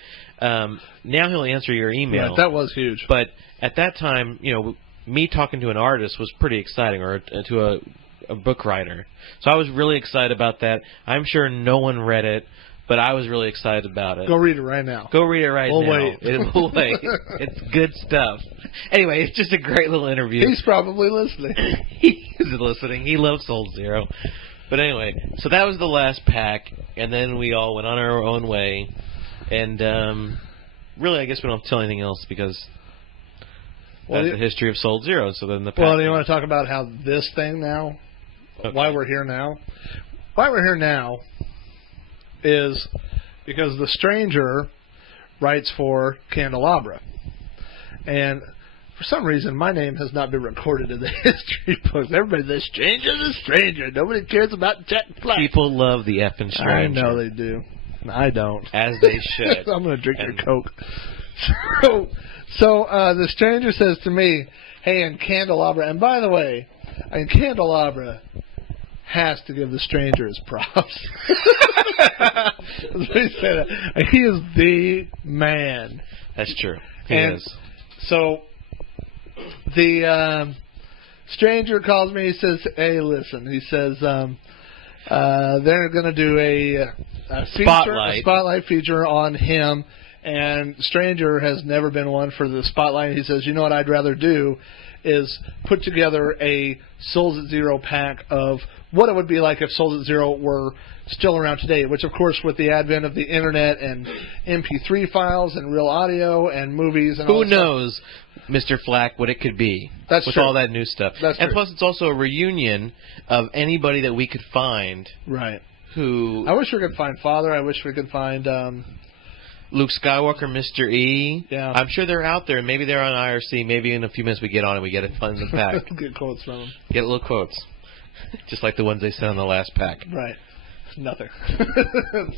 Now he'll answer your email. That was huge. But at that time, me talking to an artist was pretty exciting, or to a book writer. So I was really excited about that. I'm sure no one read it, but I was really excited about it. Go read it right now. Go read it right now. Wait. It will wait. It's good stuff. Anyway, it's just a great little interview. He's probably listening. He is listening. He loves Soulz Zero. But anyway, so that was the last pack, and then we all went on our own way. And really, I guess we don't have to tell anything else because that's the history of Soulz Zero. So then the pack. Well, do you want to talk about how this thing now, why we're here now? Why we're here now is because the Stranger writes for Candelabra. And for some reason, my name has not been recorded in the history books. Everybody's the Stranger's a stranger. Nobody cares about Jack Flack. People love the effing Stranger. I know they do. I don't. As they should. I'm going to drink your Coke. So the Stranger says to me, hey, in Candelabra, and by the way, in Candelabra has to give the Stranger his props. He is the man. That's true. He is. So the Stranger calls me. He says, hey, listen. He says they're going to do a spotlight feature on him. And Stranger has never been one for the spotlight. He says, you know what I'd rather do is put together a Soulz at Zero pack of what it would be like if Soulz at Zero were still around today, which, of course, with the advent of the Internet and MP3 files and real audio and movies and all that Who knows, Mr. Flack, what it could be with all that new stuff. And plus, it's also a reunion of anybody that we could find. Right. Who I wish we could find Father. I wish we could find Luke Skywalker, Mr. E. Yeah. I'm sure they're out there. Maybe they're on IRC. Maybe in a few minutes we get on and we get a fun in the pack. Get quotes from them. Get little quotes. Just like the ones they sent on the last pack. Right. Nothing.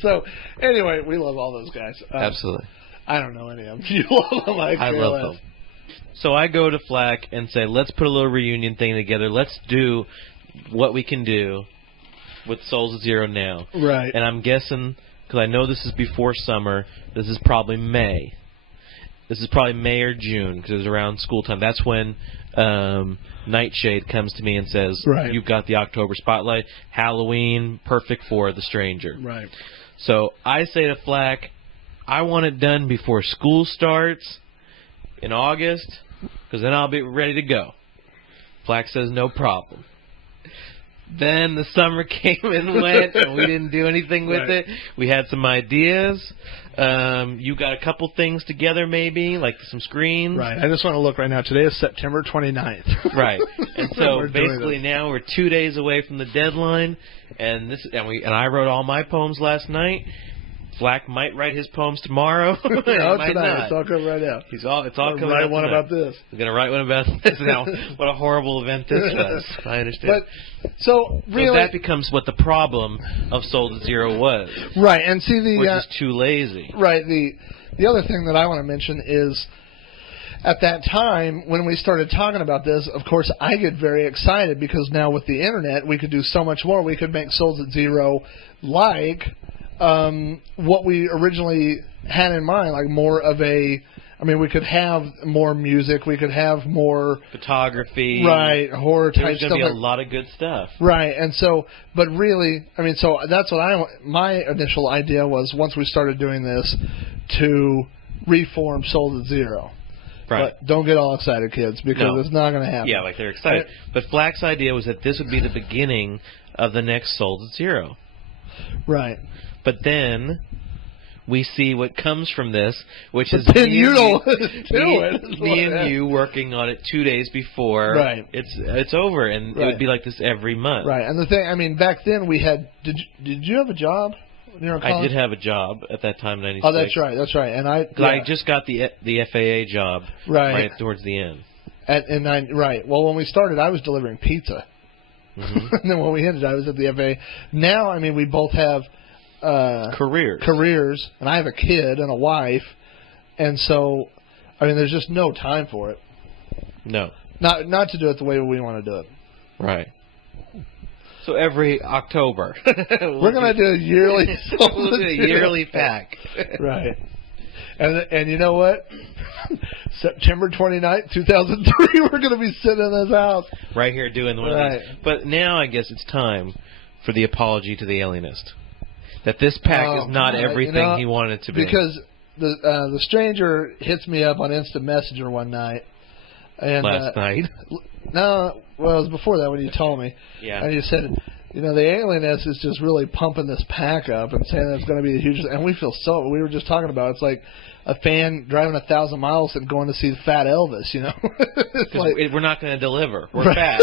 So, anyway, we love all those guys. Absolutely. I don't know any of them. You love them. I love them. So I go to Flack and say, let's put a little reunion thing together. Let's do what we can do with Soulz at Zero now. Right. And I'm guessing, because I know this is before summer, this is probably May. This is probably May or June, because it was around school time. That's when Nightshade comes to me and says, you've got the October spotlight, Halloween, perfect for the Stranger. Right. So I say to Flack, I want it done before school starts in August, because then I'll be ready to go. Flack says, no problem. Then the summer came and went, and we didn't do anything with it. We had some ideas. You got a couple things together, maybe, like some screens. Right. I just want to look right now. Today is September 29th. Right. And so basically now we're 2 days away from the deadline, and I wrote all my poems last night. Flack might write his poems tomorrow. No, tonight. It's all coming right now. It's all coming write out one tonight. about this. He's going to write one about this. Now, what a horrible event this was. I understand. But, so that becomes what the problem of Soulz at Zero was. Right, and see which is too lazy. Right. The other thing that I want to mention is, at that time, when we started talking about this, of course, I get very excited because now with the Internet, we could do so much more. We could make Soulz at Zero like what we originally had in mind, like more of a... I mean, we could have more music. We could have more... photography. Right, horror type stuff. There's going to be a lot of good stuff. Right, and so... But really, I mean, so that's what my initial idea was, once we started doing this, to reform Soulz at Zero. Right. But don't get all excited, kids, because No. it's not going to happen. Yeah, like they're excited. But Flack's idea was that this would be the beginning of the next Soulz Zero. Right. But then we see what comes from this, which But is then me you and don't do it. me and you working on it 2 days before Right. it's over, and it Right. would be like this every month. Right. And the thing, I mean, back then we had. Did you have a job when you were in I college? did have a job at that time, 96. Oh, that's right. That's right. And I. 'Cause I just got the FAA job Right. towards the end. Right. Well, when we started, I was delivering pizza. Mm-hmm. And then when we ended, I was at the FAA. Now, I mean, we both have careers, and I have a kid and a wife, and so, I mean, there's just no time for it. No. Not to do it the way we want to do it. Right. So every October, We're going to do a yearly. we'll do a yearly pack. Right. And you know what? September 29th, 2003, we're going to be sitting in this house. Right here doing one of these. But now I guess it's time for the apology to the alienist. That this pack is not everything he wanted it to be. Because the stranger hits me up on Instant Messenger one night. And, Last night? No, well, it was before that when you told me. Yeah. And you said, you know, the alienist is just really pumping this pack up and saying it's going to be a huge... And we were just talking about it's like a fan driving 1,000 miles and going to see Fat Elvis, you know? It's like, we're not going to deliver. We're fat.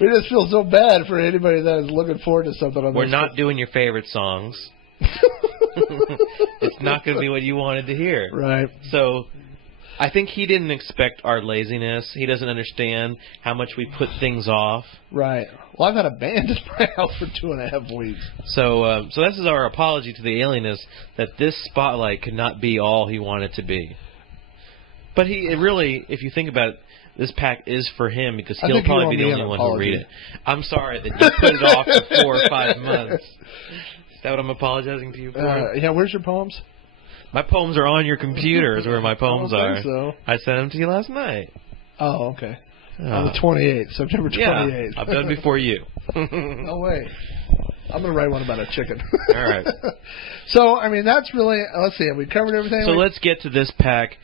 We just feel so bad for anybody that is looking forward to something on We're this. not doing your favorite songs. It's not going to be what you wanted to hear. Right. So I think he didn't expect our laziness. He doesn't understand how much we put things off. Right. Well, I've had a band in my house for 2.5 weeks. So this is our apology to the alienist that this spotlight could not be all he wanted to be. But it really, if you think about it, this pack is for him because he'll probably be the only one who'll read it. I'm sorry that you put it off for 4 or 5 months. Is that what I'm apologizing to you for? Yeah, where's your poems? My poems are on your computer is where my poems I don't are. think so. I sent them to you last night. Oh, okay. On the 28th, September 28th. Yeah, I've done it before you. No way. I'm going to write one about a chicken. All right. So, I mean, that's really, let's see, have we covered everything? So let's get to this pack.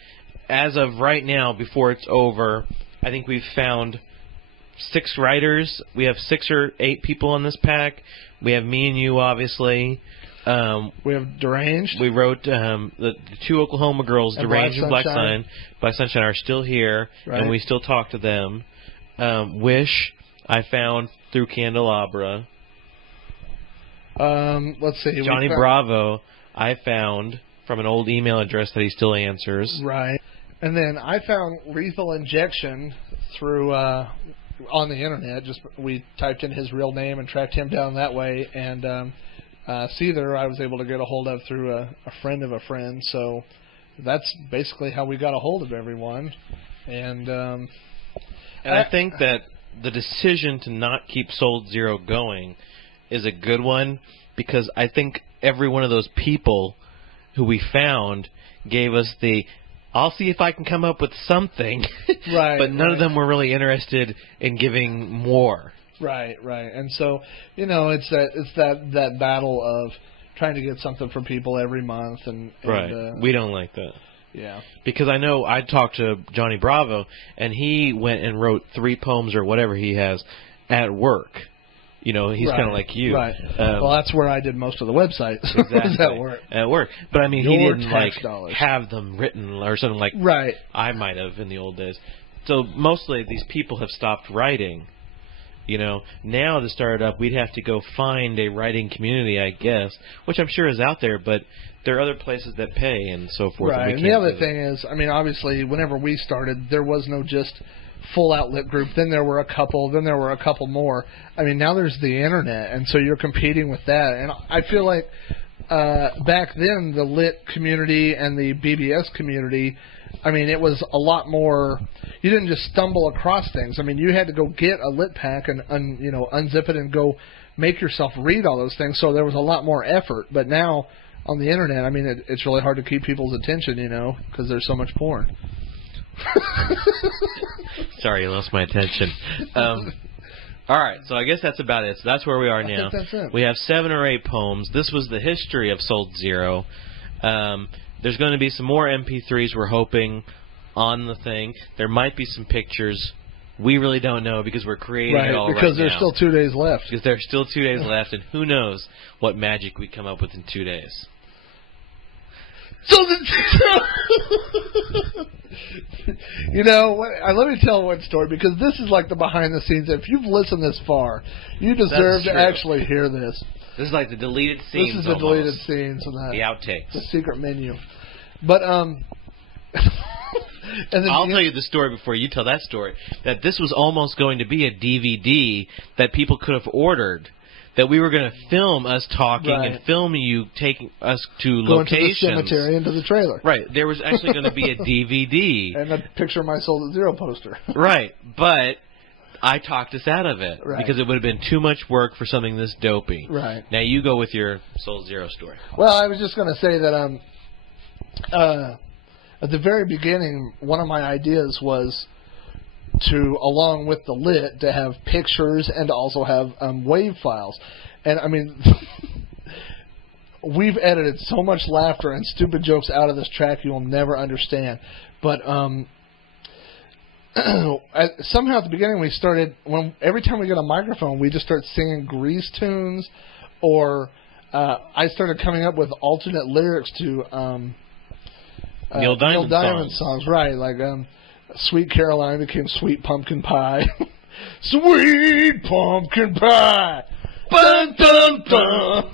As of right now, before it's over, I think we've found 6 writers. We have 6 or 8 people on this pack. We have me and you, obviously. We have Deranged. We wrote the 2 Oklahoma girls, And Deranged and Black Black Sunshine, are still here, Right. and we still talk to them. Wish, I found through Candelabra. Let's see. Johnny Bravo, I found from an old email address that he still answers. Right. And then I found Lethal Injection through on the internet. Just we typed in his real name and tracked him down that way. And Seether I was able to get a hold of through a friend of a friend. So that's basically how we got a hold of everyone. And I think that the decision to not keep Soulz Zero going is a good one because I think every one of those people who we found gave us the I'll see if I can come up with something. Right. But none of them were really interested in giving more. Right. And so, you know, it's that battle of trying to get something from people every month and right. We don't like that. Yeah. Because I know I talked to Johnny Bravo and he went and wrote 3 poems or whatever he has at work. You know, he's kind of like you. Right. Well, that's where I did most of the websites. Exactly. At work. At work. But, I mean, Your he didn't, tax like, dollars. have them written or something like Right. I might have in the old days. So, mostly these people have stopped writing. You know, now to start up, we'd have to go find a writing community, I guess, which I'm sure is out there, but there are other places that pay and so forth. Right. And the other thing is, I mean, obviously, whenever we started, there was no just full outlet group. Then there were a couple. Then there were a couple more. I mean, now there's the internet, and so you're competing with that. And I feel like back then, the lit community and the BBS community, I mean, it was a lot more. You didn't just stumble across things. I mean, you had to go get a lit pack and unzip it and go make yourself read all those things. So there was a lot more effort. But now on the internet, I mean, it's really hard to keep people's attention, you know, because there's so much porn. Sorry, you lost my attention. All right, so I guess that's about it. So that's where we are now. I think that's it. We have 7 or 8 poems. This was the history of Soulz Zero. There's going to be some more MP3s, we're hoping, on the thing. There might be some pictures. We really don't know because we're creating it all right now. Because there's still 2 days left. Because there's still 2 days left, and who knows what magic we come up with in 2 days. So you know, let me tell one story, because this is like the behind the scenes. If you've listened this far, you deserve to actually hear this. This is like the deleted scenes. This is the deleted scenes and the outtakes, the secret menu. But and then I'll tell you the story before you tell that story. That this was almost going to be a DVD that people could have ordered. That we were going to film us talking and film you taking us to locations. Going to the cemetery, into the trailer. Right. There was actually going to be a DVD. And a picture of my Soulz at Zero poster. Right. But I talked us out of it. Right. Because it would have been too much work for something this dopey. Right. Now you go with your Soulz Zero story. Well, I was just going to say that at the very beginning, one of my ideas was to, along with the lit, to have pictures and to also have wave files. And, I mean, we've edited so much laughter and stupid jokes out of this track you'll never understand. But somehow at the beginning we started, every time we get a microphone, we just start singing Grease tunes, or I started coming up with alternate lyrics to Neil Diamond songs. Right, like Sweet Caroline became Sweet Pumpkin Pie. Sweet Pumpkin Pie. Dun, dun, dun.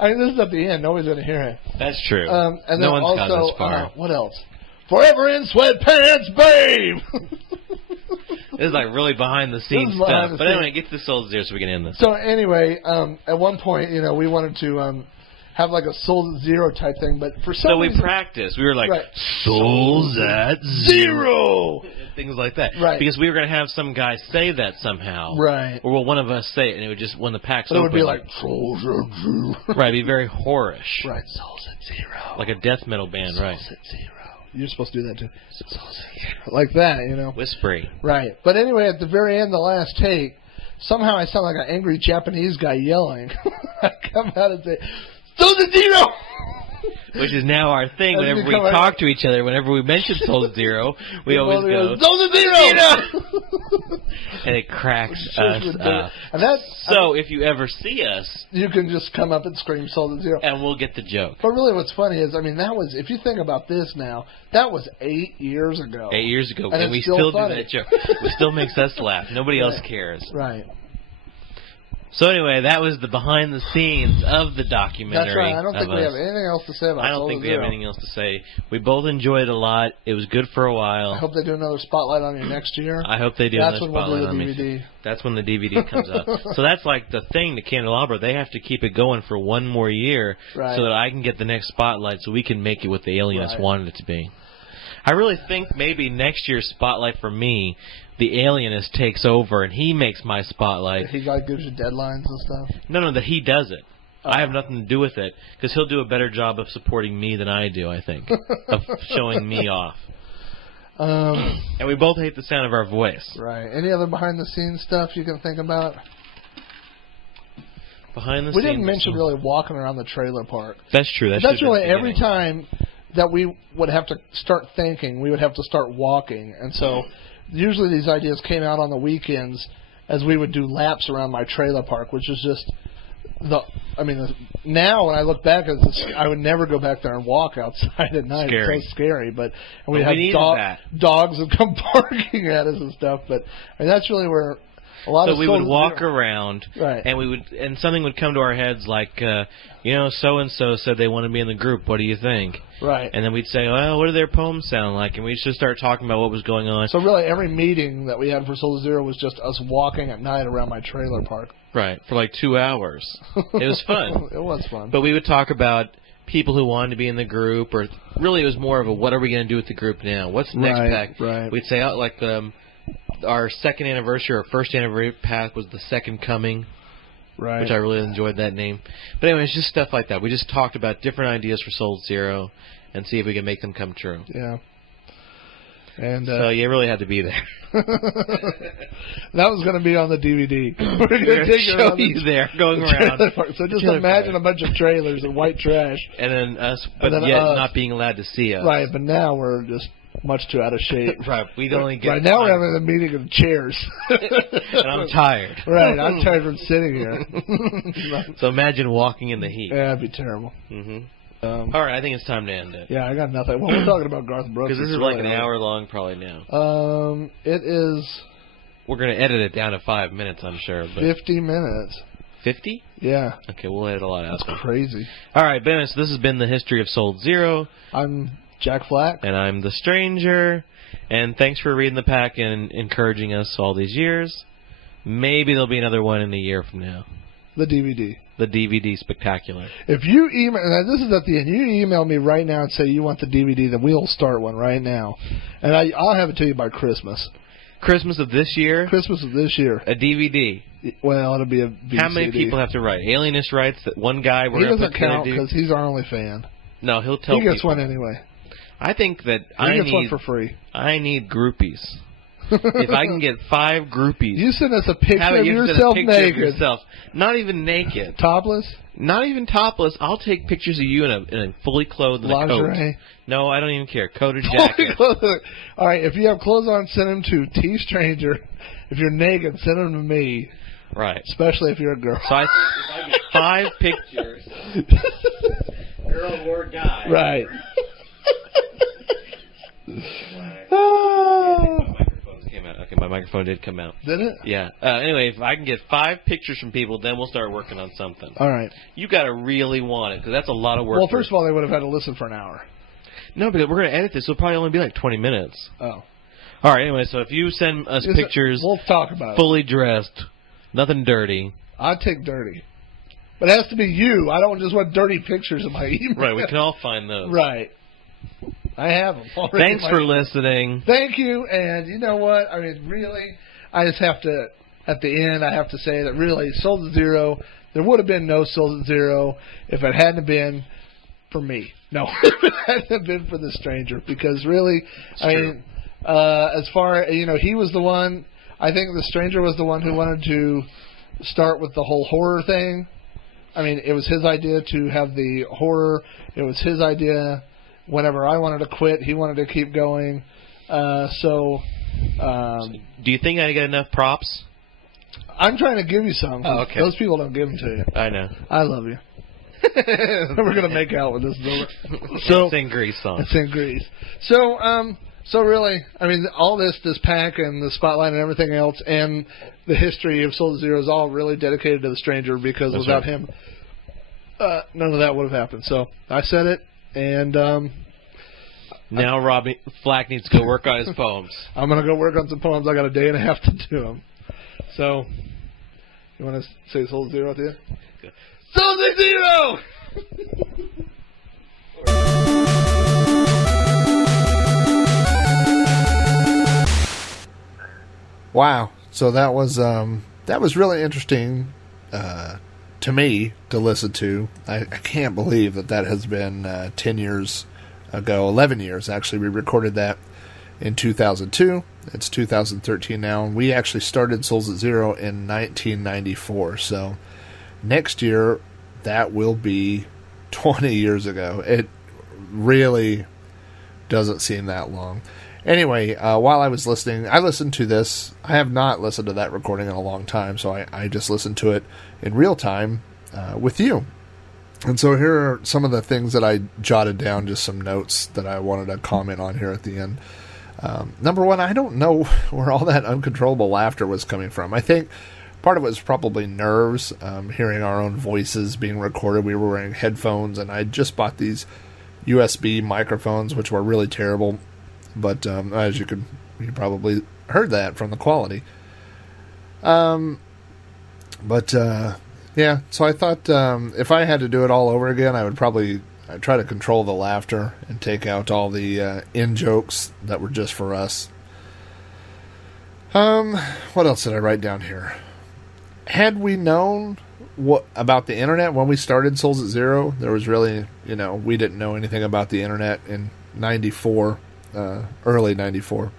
I mean, this is at the end. Nobody's going to hear it. That's true. And then no one's also, gone this far. What else? Forever in Sweatpants, babe. This is like really behind the scenes stuff. But anyway, get to the Soulz Zero so we can end this. So anyway, at one point, we wanted to have like a Soulz at Zero type thing, but for some reason... So we practiced. We were like, Soulz at Zero! Things like that. Right. Because we were going to have some guy say that somehow. Right. Or well, one of us say it, and it would just, when the pack's open... It would be like, Soulz at Zero. Right, it'd be very whorish. Right, Soulz at Zero. Like a death metal band, right. Soulz at Zero. You're supposed to do that too. Soulz at Zero. Like that, Whispery. Right. But anyway, at the very end, the last take, somehow I sound like an angry Japanese guy yelling. I come out and say... Soulz at Zero! Which is now our thing. Whenever we talk to each other, whenever we mention Soulz at Zero, we always go, Soulz at Zero! And it cracks us up. And so if you ever see us... You can just come up and scream Soulz at Zero. And we'll get the joke. But really what's funny is, I mean, that was, if you think about this now, that was 8 years ago. 8 years ago. And we still do that joke. It still makes us laugh. Nobody else cares. Right. So anyway, that was the behind the scenes of the documentary. That's right. I don't think we have anything else to say about it. I don't think we have anything else to say. We both enjoyed it a lot. It was good for a while. I hope they do another spotlight on you next year. I hope they do another spotlight on me. That's when we'll do the DVD. That's when the DVD comes up. So that's like the thing, the candelabra. They have to keep it going for one more year so that I can get the next spotlight so we can make it what the alienists wanted it to be. I really think maybe next year's spotlight for me, the alienist takes over and he makes my spotlight. He gives you deadlines and stuff? No, that he does it. I have nothing to do with it because he'll do a better job of supporting me than I do, I think, of showing me off. And we both hate the sound of our voice. Right. Any other behind-the-scenes stuff you can think about? Behind the scenes. We didn't mention really walking around the trailer park. That's true. That's really every time that we would have to start thinking, we would have to start walking. And so usually these ideas came out on the weekends as we would do laps around my trailer park, which is just now when I look back, I would never go back there and walk outside at night. Scary. It's so scary. But we have dogs that come barking at us and stuff. But that's really where a lot of. So we would walk around, right? And something would come to our heads like, so and so said they want to be in the group. What do you think? Right. And then we'd say, well, what do their poems sound like? And we'd just start talking about what was going on. So really every meeting that we had for Soulz Zero was just us walking at night around my trailer park. Right, for like 2 hours. It was fun. It was fun. But we would talk about people who wanted to be in the group, or really it was more of a what are we going to do with the group now? What's the next pack? Right. We'd say our second anniversary or first anniversary pack was the Second Coming. Right. Which I really enjoyed that name. But anyway, it's just stuff like that. We just talked about different ideas for Soulz Zero and see if we can make them come true. Yeah. And So you really had to be there. that was going to be on the DVD. We're going We're to take show around you the there going around. trailer park. So just Trailer imagine park. a bunch of trailers and white trash. And then us, but And then yet us. not being allowed to see us. Right, but now we're just much too out of shape. Right. We'd only get. Right now we're having a meeting in chairs. And I'm tired. Right, I'm tired from sitting here. So imagine walking in the heat. Yeah, that'd be terrible. All right, I think it's time to end it. Yeah, I got nothing. Well, we're talking about Garth Brooks. Because this is It's like really an hard. hour long probably now. It is We're going to edit it down to 5 minutes, I'm sure. But 50 minutes. 50? Yeah, Okay, we'll edit a lot out. that's crazy. All right, Ben, so this has been the history of Soulz Zero, I'm Jack Flack. and I'm the Stranger. And thanks for reading the pack and encouraging us all these years. Maybe there'll be another one in a year from now. The DVD. The DVD Spectacular. If you email, and this is at the end, you email me right now and say you want the DVD, then we'll start one right now. And I'll have it to you by Christmas. Christmas of this year, Christmas of this year. a DVD. Well, it'll be a VCD. How many people have to write? Alienist writes that one guy we're He going to doesn't put count together. because he's our only fan. No, he'll tell He gets people. one anyway. I think that He gets one for free. I need groupies. If I can get 5 groupies. You send us a picture Have of you send a yourself picture naked. Of yourself. Not even naked. Topless? Not even topless. I'll take pictures of you in a fully clothed in a coat. Lingerie? No, I don't even care. Coated jacket. All right, if you have clothes on, send them to T Stranger. If you're naked, send them to me, Right. especially if you're a girl. So if I get 5 pictures, girl or guy. Right. Microphones came out. Okay, my microphone did come out. Did it? Yeah. Anyway, if I can get 5 pictures from people, then we'll start working on something. All right. You got to really want it because that's a lot of work. Well, first of all, they would have had to listen for an hour. No, because we're going to edit this. It'll probably only be like 20 minutes. Oh. All right. Anyway, so if you send us pictures, We'll talk about it. fully dressed, nothing dirty. I'd take dirty. But it has to be you. I don't just want dirty pictures in my email. Right. We can all find those. Right. I have them already. Thanks for listening. Thank you, and you know what? I mean, really, I just have to, at the end, I have to say that really, Soulz Zero, there would have been no Soulz Zero if it hadn't been for me. No, if it hadn't been for the Stranger, because really, I mean, as far, he was the one, I think the Stranger was the one who wanted to start with the whole horror thing. I mean, it was his idea to have the horror. It was his idea. Whenever I wanted to quit, he wanted to keep going. Do you think I get enough props? I'm trying to give you some. Oh, okay. Those people don't give them to you. I know. I love you. We're gonna make out with this is over. So Sing Grease song. it's in Greece. So really, I mean, all this pack and the spotlight and everything else, and the history of Soulz Zero is all really dedicated to the Stranger because That's without right. him, none of that would have happened. So I said it, and Now Robbie Flack needs to go work on his poems. I'm gonna go work on some poems. I got a day and a half to do them. So, you want to say Soulz Zero at the end? Soulz Zero. Wow. So that was really interesting to me to listen to. I can't believe that has been 10 years ago, 11 years actually. We recorded that in 2002. It's 2013 now, and we actually started Soulz at Zero in 1994. So next year, that will be 20 years ago. It really doesn't seem that long. Anyway, while I was listening, I listened to this. I have not listened to that recording in a long time, so I just listened to it in real time with you. And so here are some of the things that I jotted down, just some notes that I wanted to comment on here at the end. Number one, I don't know where all that uncontrollable laughter was coming from. I think part of it was probably nerves, hearing our own voices being recorded. We were wearing headphones, and I just bought these USB microphones, which were really terrible. But as you probably heard that from the quality. Yeah, so I thought if I had to do it all over again, I would probably try to control the laughter and take out all the in-jokes that were just for us. What else did I write down here? Had we known what about the internet when we started Soulz at Zero, there was really, we didn't know anything about the internet in 94. early 94.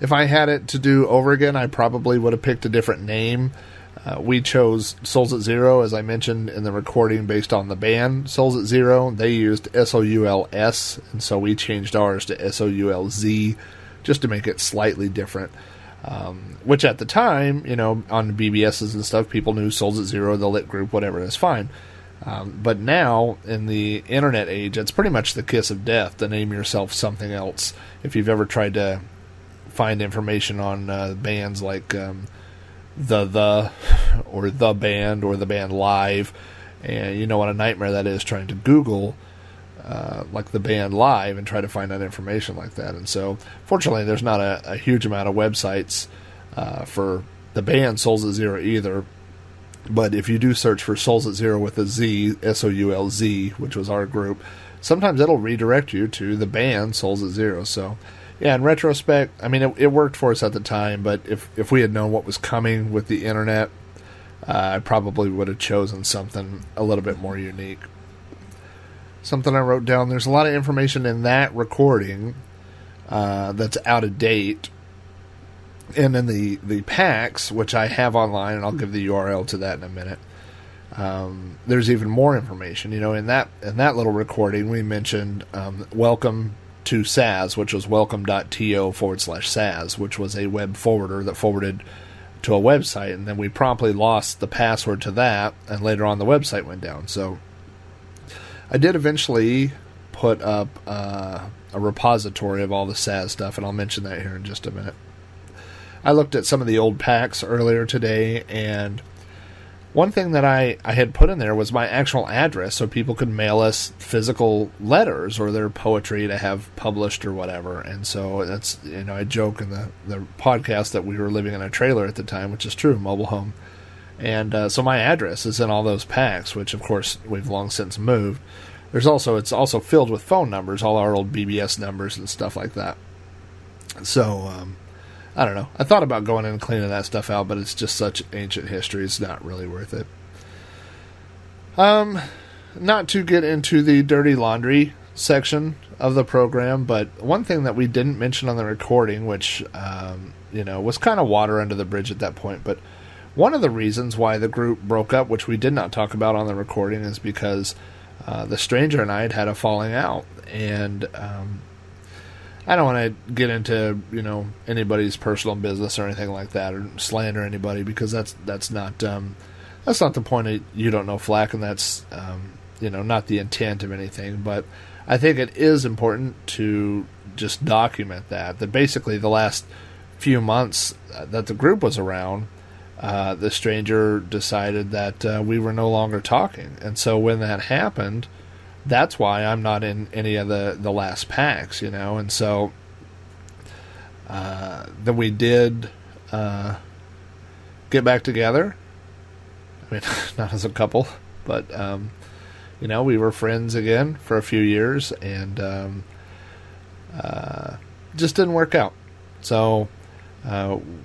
If I had it to do over again, I probably would have picked a different name. We chose Soulz at Zero, as I mentioned in the recording, based on the band Soulz at Zero. They used SOULS, and so we changed ours to SOULZ just to make it slightly different. Which at the time, on BBSs and stuff, people knew Soulz at Zero, the lit group, whatever, that's fine. But now, in the internet age, it's pretty much the kiss of death to name yourself something else. If you've ever tried to find information on bands like the or the band or the band live, and you know what a nightmare that is trying to Google like the band live and try to find out information like that. And so fortunately there's not a huge amount of websites for the band Soulz at Zero either, but if you do search for Soulz at Zero with a Z, SOULZ, which was our group, sometimes it'll redirect you to the band Soulz at Zero. So yeah, in retrospect, I mean, it worked for us at the time, but if we had known what was coming with the internet, I probably would have chosen something a little bit more unique. Something I wrote down, there's a lot of information in that recording that's out of date. And in the packs, which I have online, and I'll give the URL to that in a minute, there's even more information. In that little recording, we mentioned welcome to SAS, which was welcome.to/SAS, which was a web forwarder that forwarded to a website, and then we promptly lost the password to that, and later on the website went down. So I did eventually put up a repository of all the SAS stuff, and I'll mention that here in just a minute. I looked at some of the old packs earlier today, and one thing that I had put in there was my actual address, so people could mail us physical letters or their poetry to have published or whatever. And so that's, I joke in the podcast that we were living in a trailer at the time, which is true, mobile home. And so my address is in all those packs, which of course we've long since moved. It's also filled with phone numbers, all our old BBS numbers and stuff like that. So, I don't know. I thought about going in and cleaning that stuff out, but it's just such ancient history. It's not really worth it. Not to get into the dirty laundry section of the program, but one thing that we didn't mention on the recording, which, was kind of water under the bridge at that point, but one of the reasons why the group broke up, which we did not talk about on the recording, is because the stranger and I had a falling out. And I don't want to get into, anybody's personal business or anything like that, or slander anybody, because that's not the point. You don't know Flack, and that's not the intent of anything. But I think it is important to just document that basically the last few months that the group was around, the stranger decided that we were no longer talking, and so when that happened, that's why I'm not in any of the last packs, and so then we did get back together. I mean, not as a couple, but we were friends again for a few years, and just didn't work out. So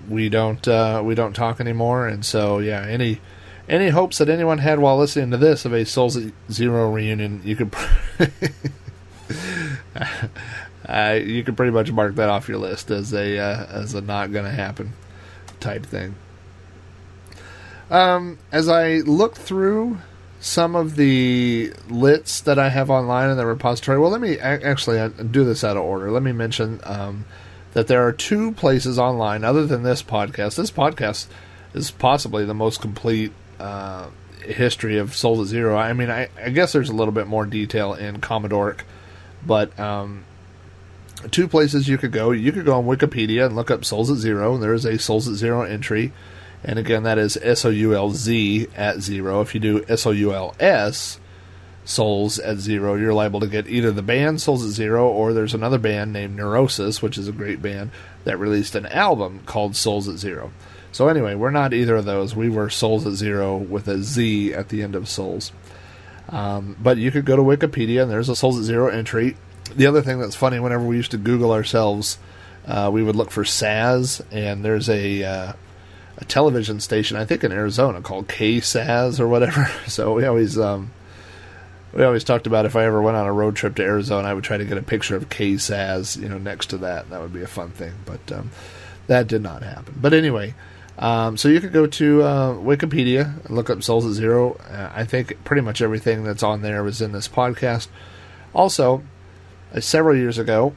we don't talk anymore, and so yeah, any hopes that anyone had while listening to this of a Soulz at Zero reunion, you could you could pretty much mark that off your list as a not going to happen type thing. As I look through some of the lits that I have online in the repository, well, let me actually do this out of order. Let me mention that there are two places online other than this podcast. This podcast is possibly the most complete history of Soulz at Zero. I mean, I guess there's a little bit more detail in Commodore, but two places you could go. You could go on Wikipedia and look up Soulz at Zero. There is a Soulz at Zero entry, and again, that is SOULZ at Zero. If you do SOULS, Soulz at Zero, you're liable to get either the band Soulz at Zero, or there's another band named Neurosis, which is a great band that released an album called Soulz at Zero. So anyway, we're not either of those. We were Soulz at Zero with a Z at the end of Soulz. But you could go to Wikipedia, and there's a Soulz at Zero entry. The other thing that's funny, whenever we used to Google ourselves, we would look for SAS, and there's a television station, I think in Arizona, called KSAS or whatever. So we always we always talked about if I ever went on a road trip to Arizona, I would try to get a picture of K-Saz, next to that. That would be a fun thing, but that did not happen. But anyway, so you could go to Wikipedia and look up Soulz at Zero. I think pretty much everything that's on there was in this podcast. Also, several years ago,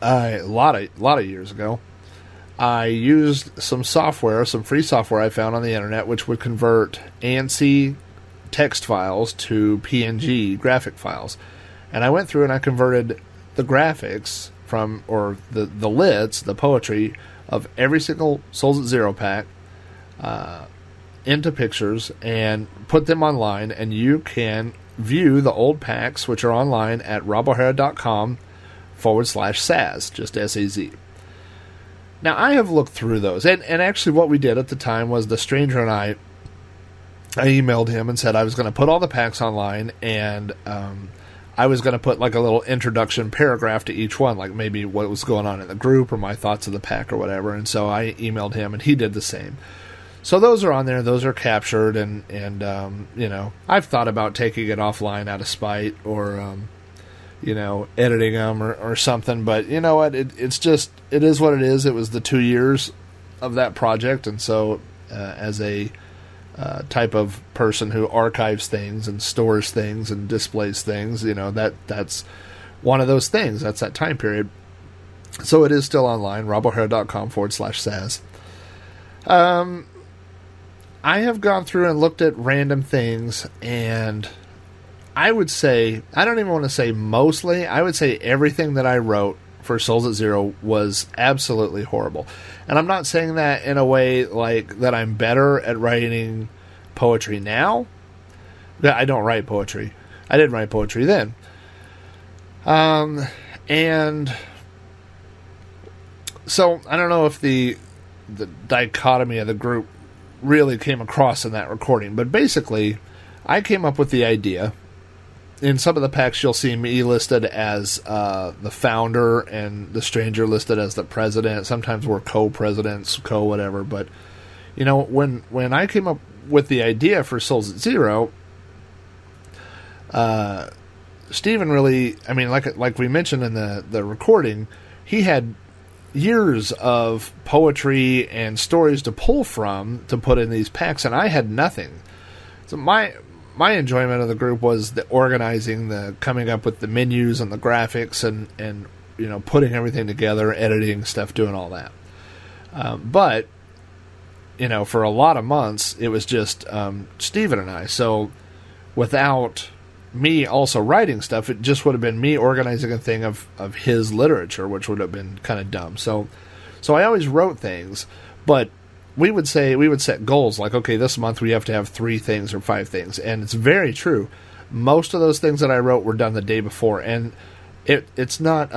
a lot of years ago, I used some software, some free software I found on the internet, which would convert ANSI text files to PNG graphic files. And I went through and I converted the graphics from, or the lids, the poetry of every single Soulz at Zero pack into pictures and put them online. And you can view the old packs, which are online at robohara.com/Saz, just S-A-Z. Now, I have looked through those, and actually what we did at the time was the stranger and I emailed him and said I was going to put all the packs online, and I was going to put like a little introduction paragraph to each one, like maybe what was going on in the group or my thoughts of the pack or whatever, and so I emailed him, and he did the same. So those are on there, those are captured, and I've thought about taking it offline out of spite, or editing them or something, but you know what, it is what it is. It was the 2 years of that project, and so as a type of person who archives things and stores things and displays things, that's one of those things. That's that time period. So it is still online, robohara.com/Saz. I have gone through and looked at random things, and I would say, I don't even want to say mostly, I would say everything that I wrote for Soulz at Zero was absolutely horrible. And I'm not saying that in a way like that I'm better at writing poetry now. I don't write poetry. I didn't write poetry then. And so I don't know if the dichotomy of the group really came across in that recording, but basically I came up with the idea. In some of the packs, you'll see me listed as the founder and the stranger listed as the president. Sometimes we're co-presidents, co-whatever. But, when I came up with the idea for Soulz at Zero, Steven really, like we mentioned in the recording, he had years of poetry and stories to pull from to put in these packs, and I had nothing. So my enjoyment of the group was the organizing, the coming up with the menus and the graphics and putting everything together, editing stuff, doing all that. But for a lot of months it was just Steven and I. So without me also writing stuff, it just would have been me organizing a thing of his literature, which would have been kind of dumb. So I always wrote things, but we would set goals like, okay, this month we have to have 3 things or 5 things. And it's very true. Most of those things that I wrote were done the day before. And it's not,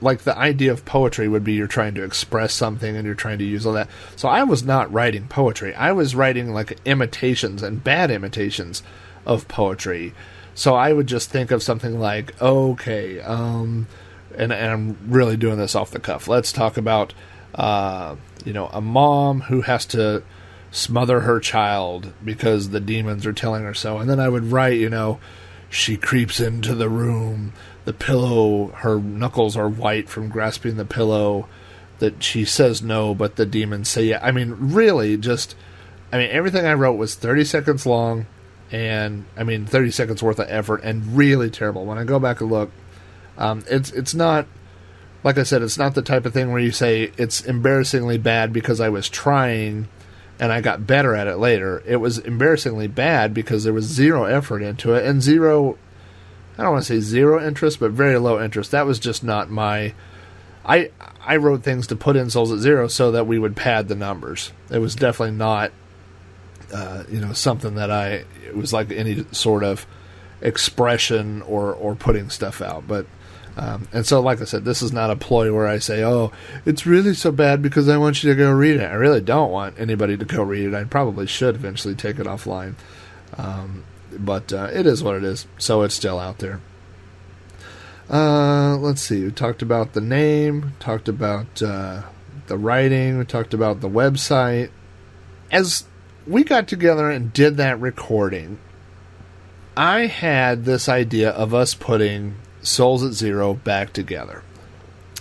like the idea of poetry would be you're trying to express something and you're trying to use all that. So I was not writing poetry. I was writing like imitations and bad imitations of poetry. So I would just think of something like, okay, and I'm really doing this off the cuff. Let's talk about, a mom who has to smother her child because the demons are telling her so. And then I would write, she creeps into the room, the pillow, her knuckles are white from grasping the pillow, that she says no, but the demons say yeah. Really everything I wrote was 30 seconds long, and 30 seconds worth of effort, and really terrible. When I go back and look, it's not, like I said, it's not the type of thing where you say it's embarrassingly bad because I was trying and I got better at it later. It was embarrassingly bad because there was zero effort into it, and zero, I don't want to say zero interest, but very low interest. That was just not my, I wrote things to put in Soulz at Zero so that we would pad the numbers. It was definitely not, something that it was like any sort of expression or putting stuff out. But, and so, like I said, this is not a ploy where I say, oh, it's really so bad because I want you to go read it. I really don't want anybody to go read it. I probably should eventually take it offline. But it is what it is. So it's still out there. Let's see. We talked about the name, talked about the writing, we talked about the website. As we got together and did that recording, I had this idea of us putting Soulz at Zero back together.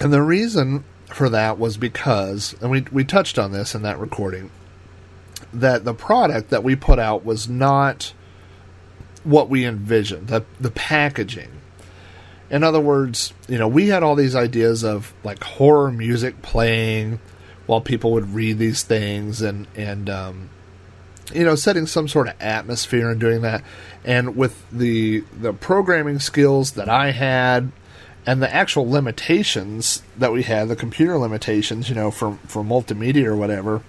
And the reason for that was because, and we touched on this in that recording, that the product that we put out was not what we envisioned, the packaging. In other words, we had all these ideas of like horror music playing while people would read these things and setting some sort of atmosphere and doing that. And with the programming skills that I had and the actual limitations that we had, the computer limitations, for multimedia or whatever,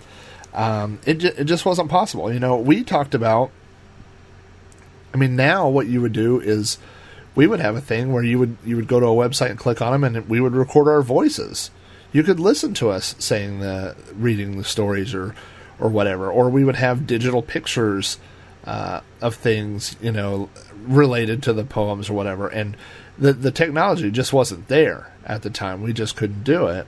it just wasn't possible. We talked about, now what you would do is we would have a thing where you would go to a website and click on them and we would record our voices. You could listen to us reading the stories or whatever, or we would have digital pictures of things, related to the poems or whatever. And the technology just wasn't there at the time. We just couldn't do it.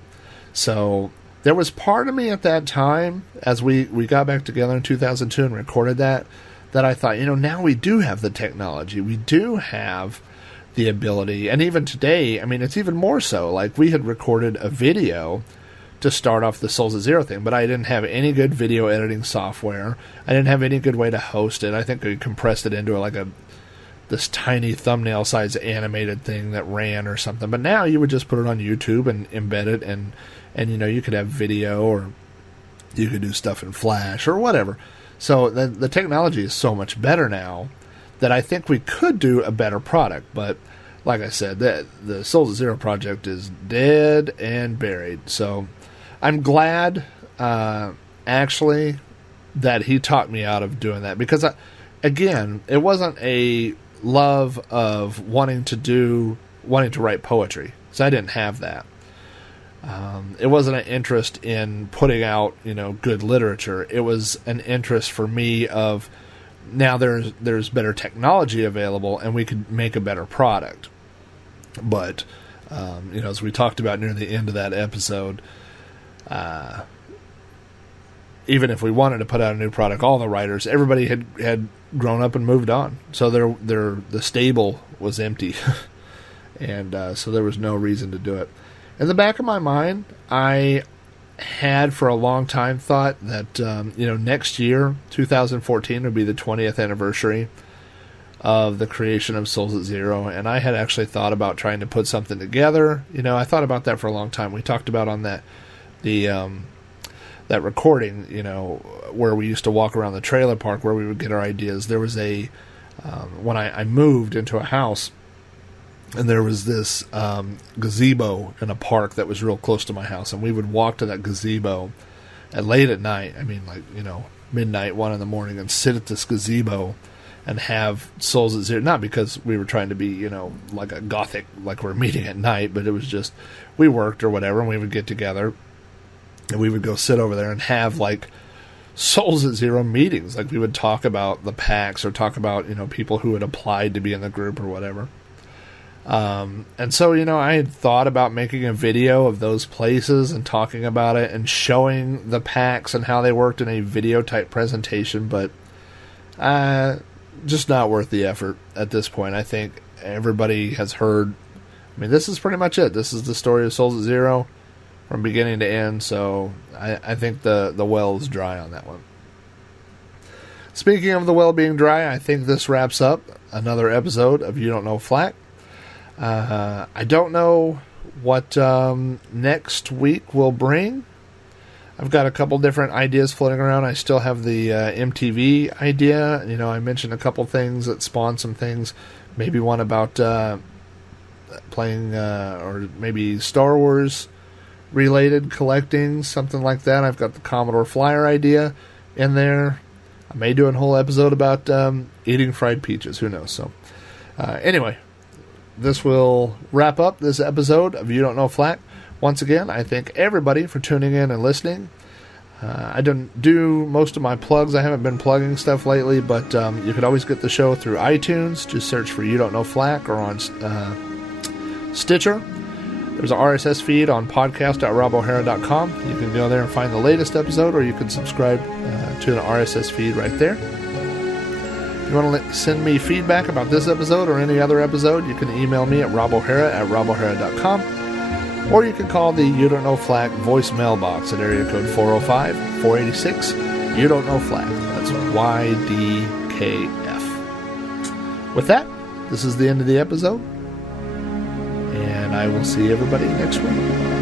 So there was part of me at that time, as we got back together in 2002 and recorded that I thought, now we do have the technology. We do have the ability. And even today, it's even more so. Like, we had recorded a video to start off the Soulz at Zero thing, but I didn't have any good video editing software. I didn't have any good way to host it. I think we compressed it into this tiny thumbnail size animated thing that ran or something. But now you would just put it on YouTube and embed it, and you could have video, or you could do stuff in Flash or whatever. So the technology is so much better now that I think we could do a better product. But like I said, the Soulz at Zero project is dead and buried. So I'm glad, actually, that he talked me out of doing that. Because, again, it wasn't a love of wanting to write poetry. So I didn't have that. It wasn't an interest in putting out, good literature. It was an interest for me of, now there's better technology available and we could make a better product. But, as we talked about near the end of that episode, even if we wanted to put out a new product, all the writers, everybody had grown up and moved on. So the stable was empty. And so there was no reason to do it. In the back of my mind, I had for a long time thought that, next year, 2014, would be the 20th anniversary of the creation of Soulz at Zero. And I had actually thought about trying to put something together. I thought about that for a long time. We talked about on that recording, where we used to walk around the trailer park where we would get our ideas. There was when I moved into a house, and there was this gazebo in a park that was real close to my house, and we would walk to that gazebo late at night, midnight, 1 in the morning, and sit at this gazebo and have Soulz at Zero. Not because we were trying to be, like a gothic, like we're meeting at night, but it was just, we worked or whatever, and we would get together, and we would go sit over there and have, like, Soulz at Zero meetings. Like, we would talk about the packs or talk about, people who had applied to be in the group or whatever. And so, I had thought about making a video of those places and talking about it and showing the packs and how they worked in a video type presentation, but just not worth the effort at this point. I think everybody has heard, this is pretty much it. This is the story of Soulz at Zero from beginning to end, so I think the well is dry on that one. Speaking of the well being dry, I think this wraps up another episode of You Don't Know Flack. I don't know what next week will bring. I've got a couple different ideas floating around. I still have the MTV idea. I mentioned a couple things that spawned some things. Maybe one about playing, or maybe Star Wars related, collecting, something like that. I've got the Commodore Flyer idea in there. I may do a whole episode about eating fried peaches. Who knows? So, anyway, this will wrap up this episode of You Don't Know Flack. Once again, I thank everybody for tuning in and listening. I don't do most of my plugs. I haven't been plugging stuff lately, but you could always get the show through iTunes. Just search for You Don't Know Flack, or on Stitcher. There's an RSS feed on podcast.robohara.com. You can go there and find the latest episode, or you can subscribe to the RSS feed right there. you want to send me feedback about this episode or any other episode, you can email me at robohara@robohara.com, or you can call the You Don't Know Flack voicemail box at area code 405-486. You Don't Know Flack. That's YDKF. With that, this is the end of the episode, and I will see everybody next week.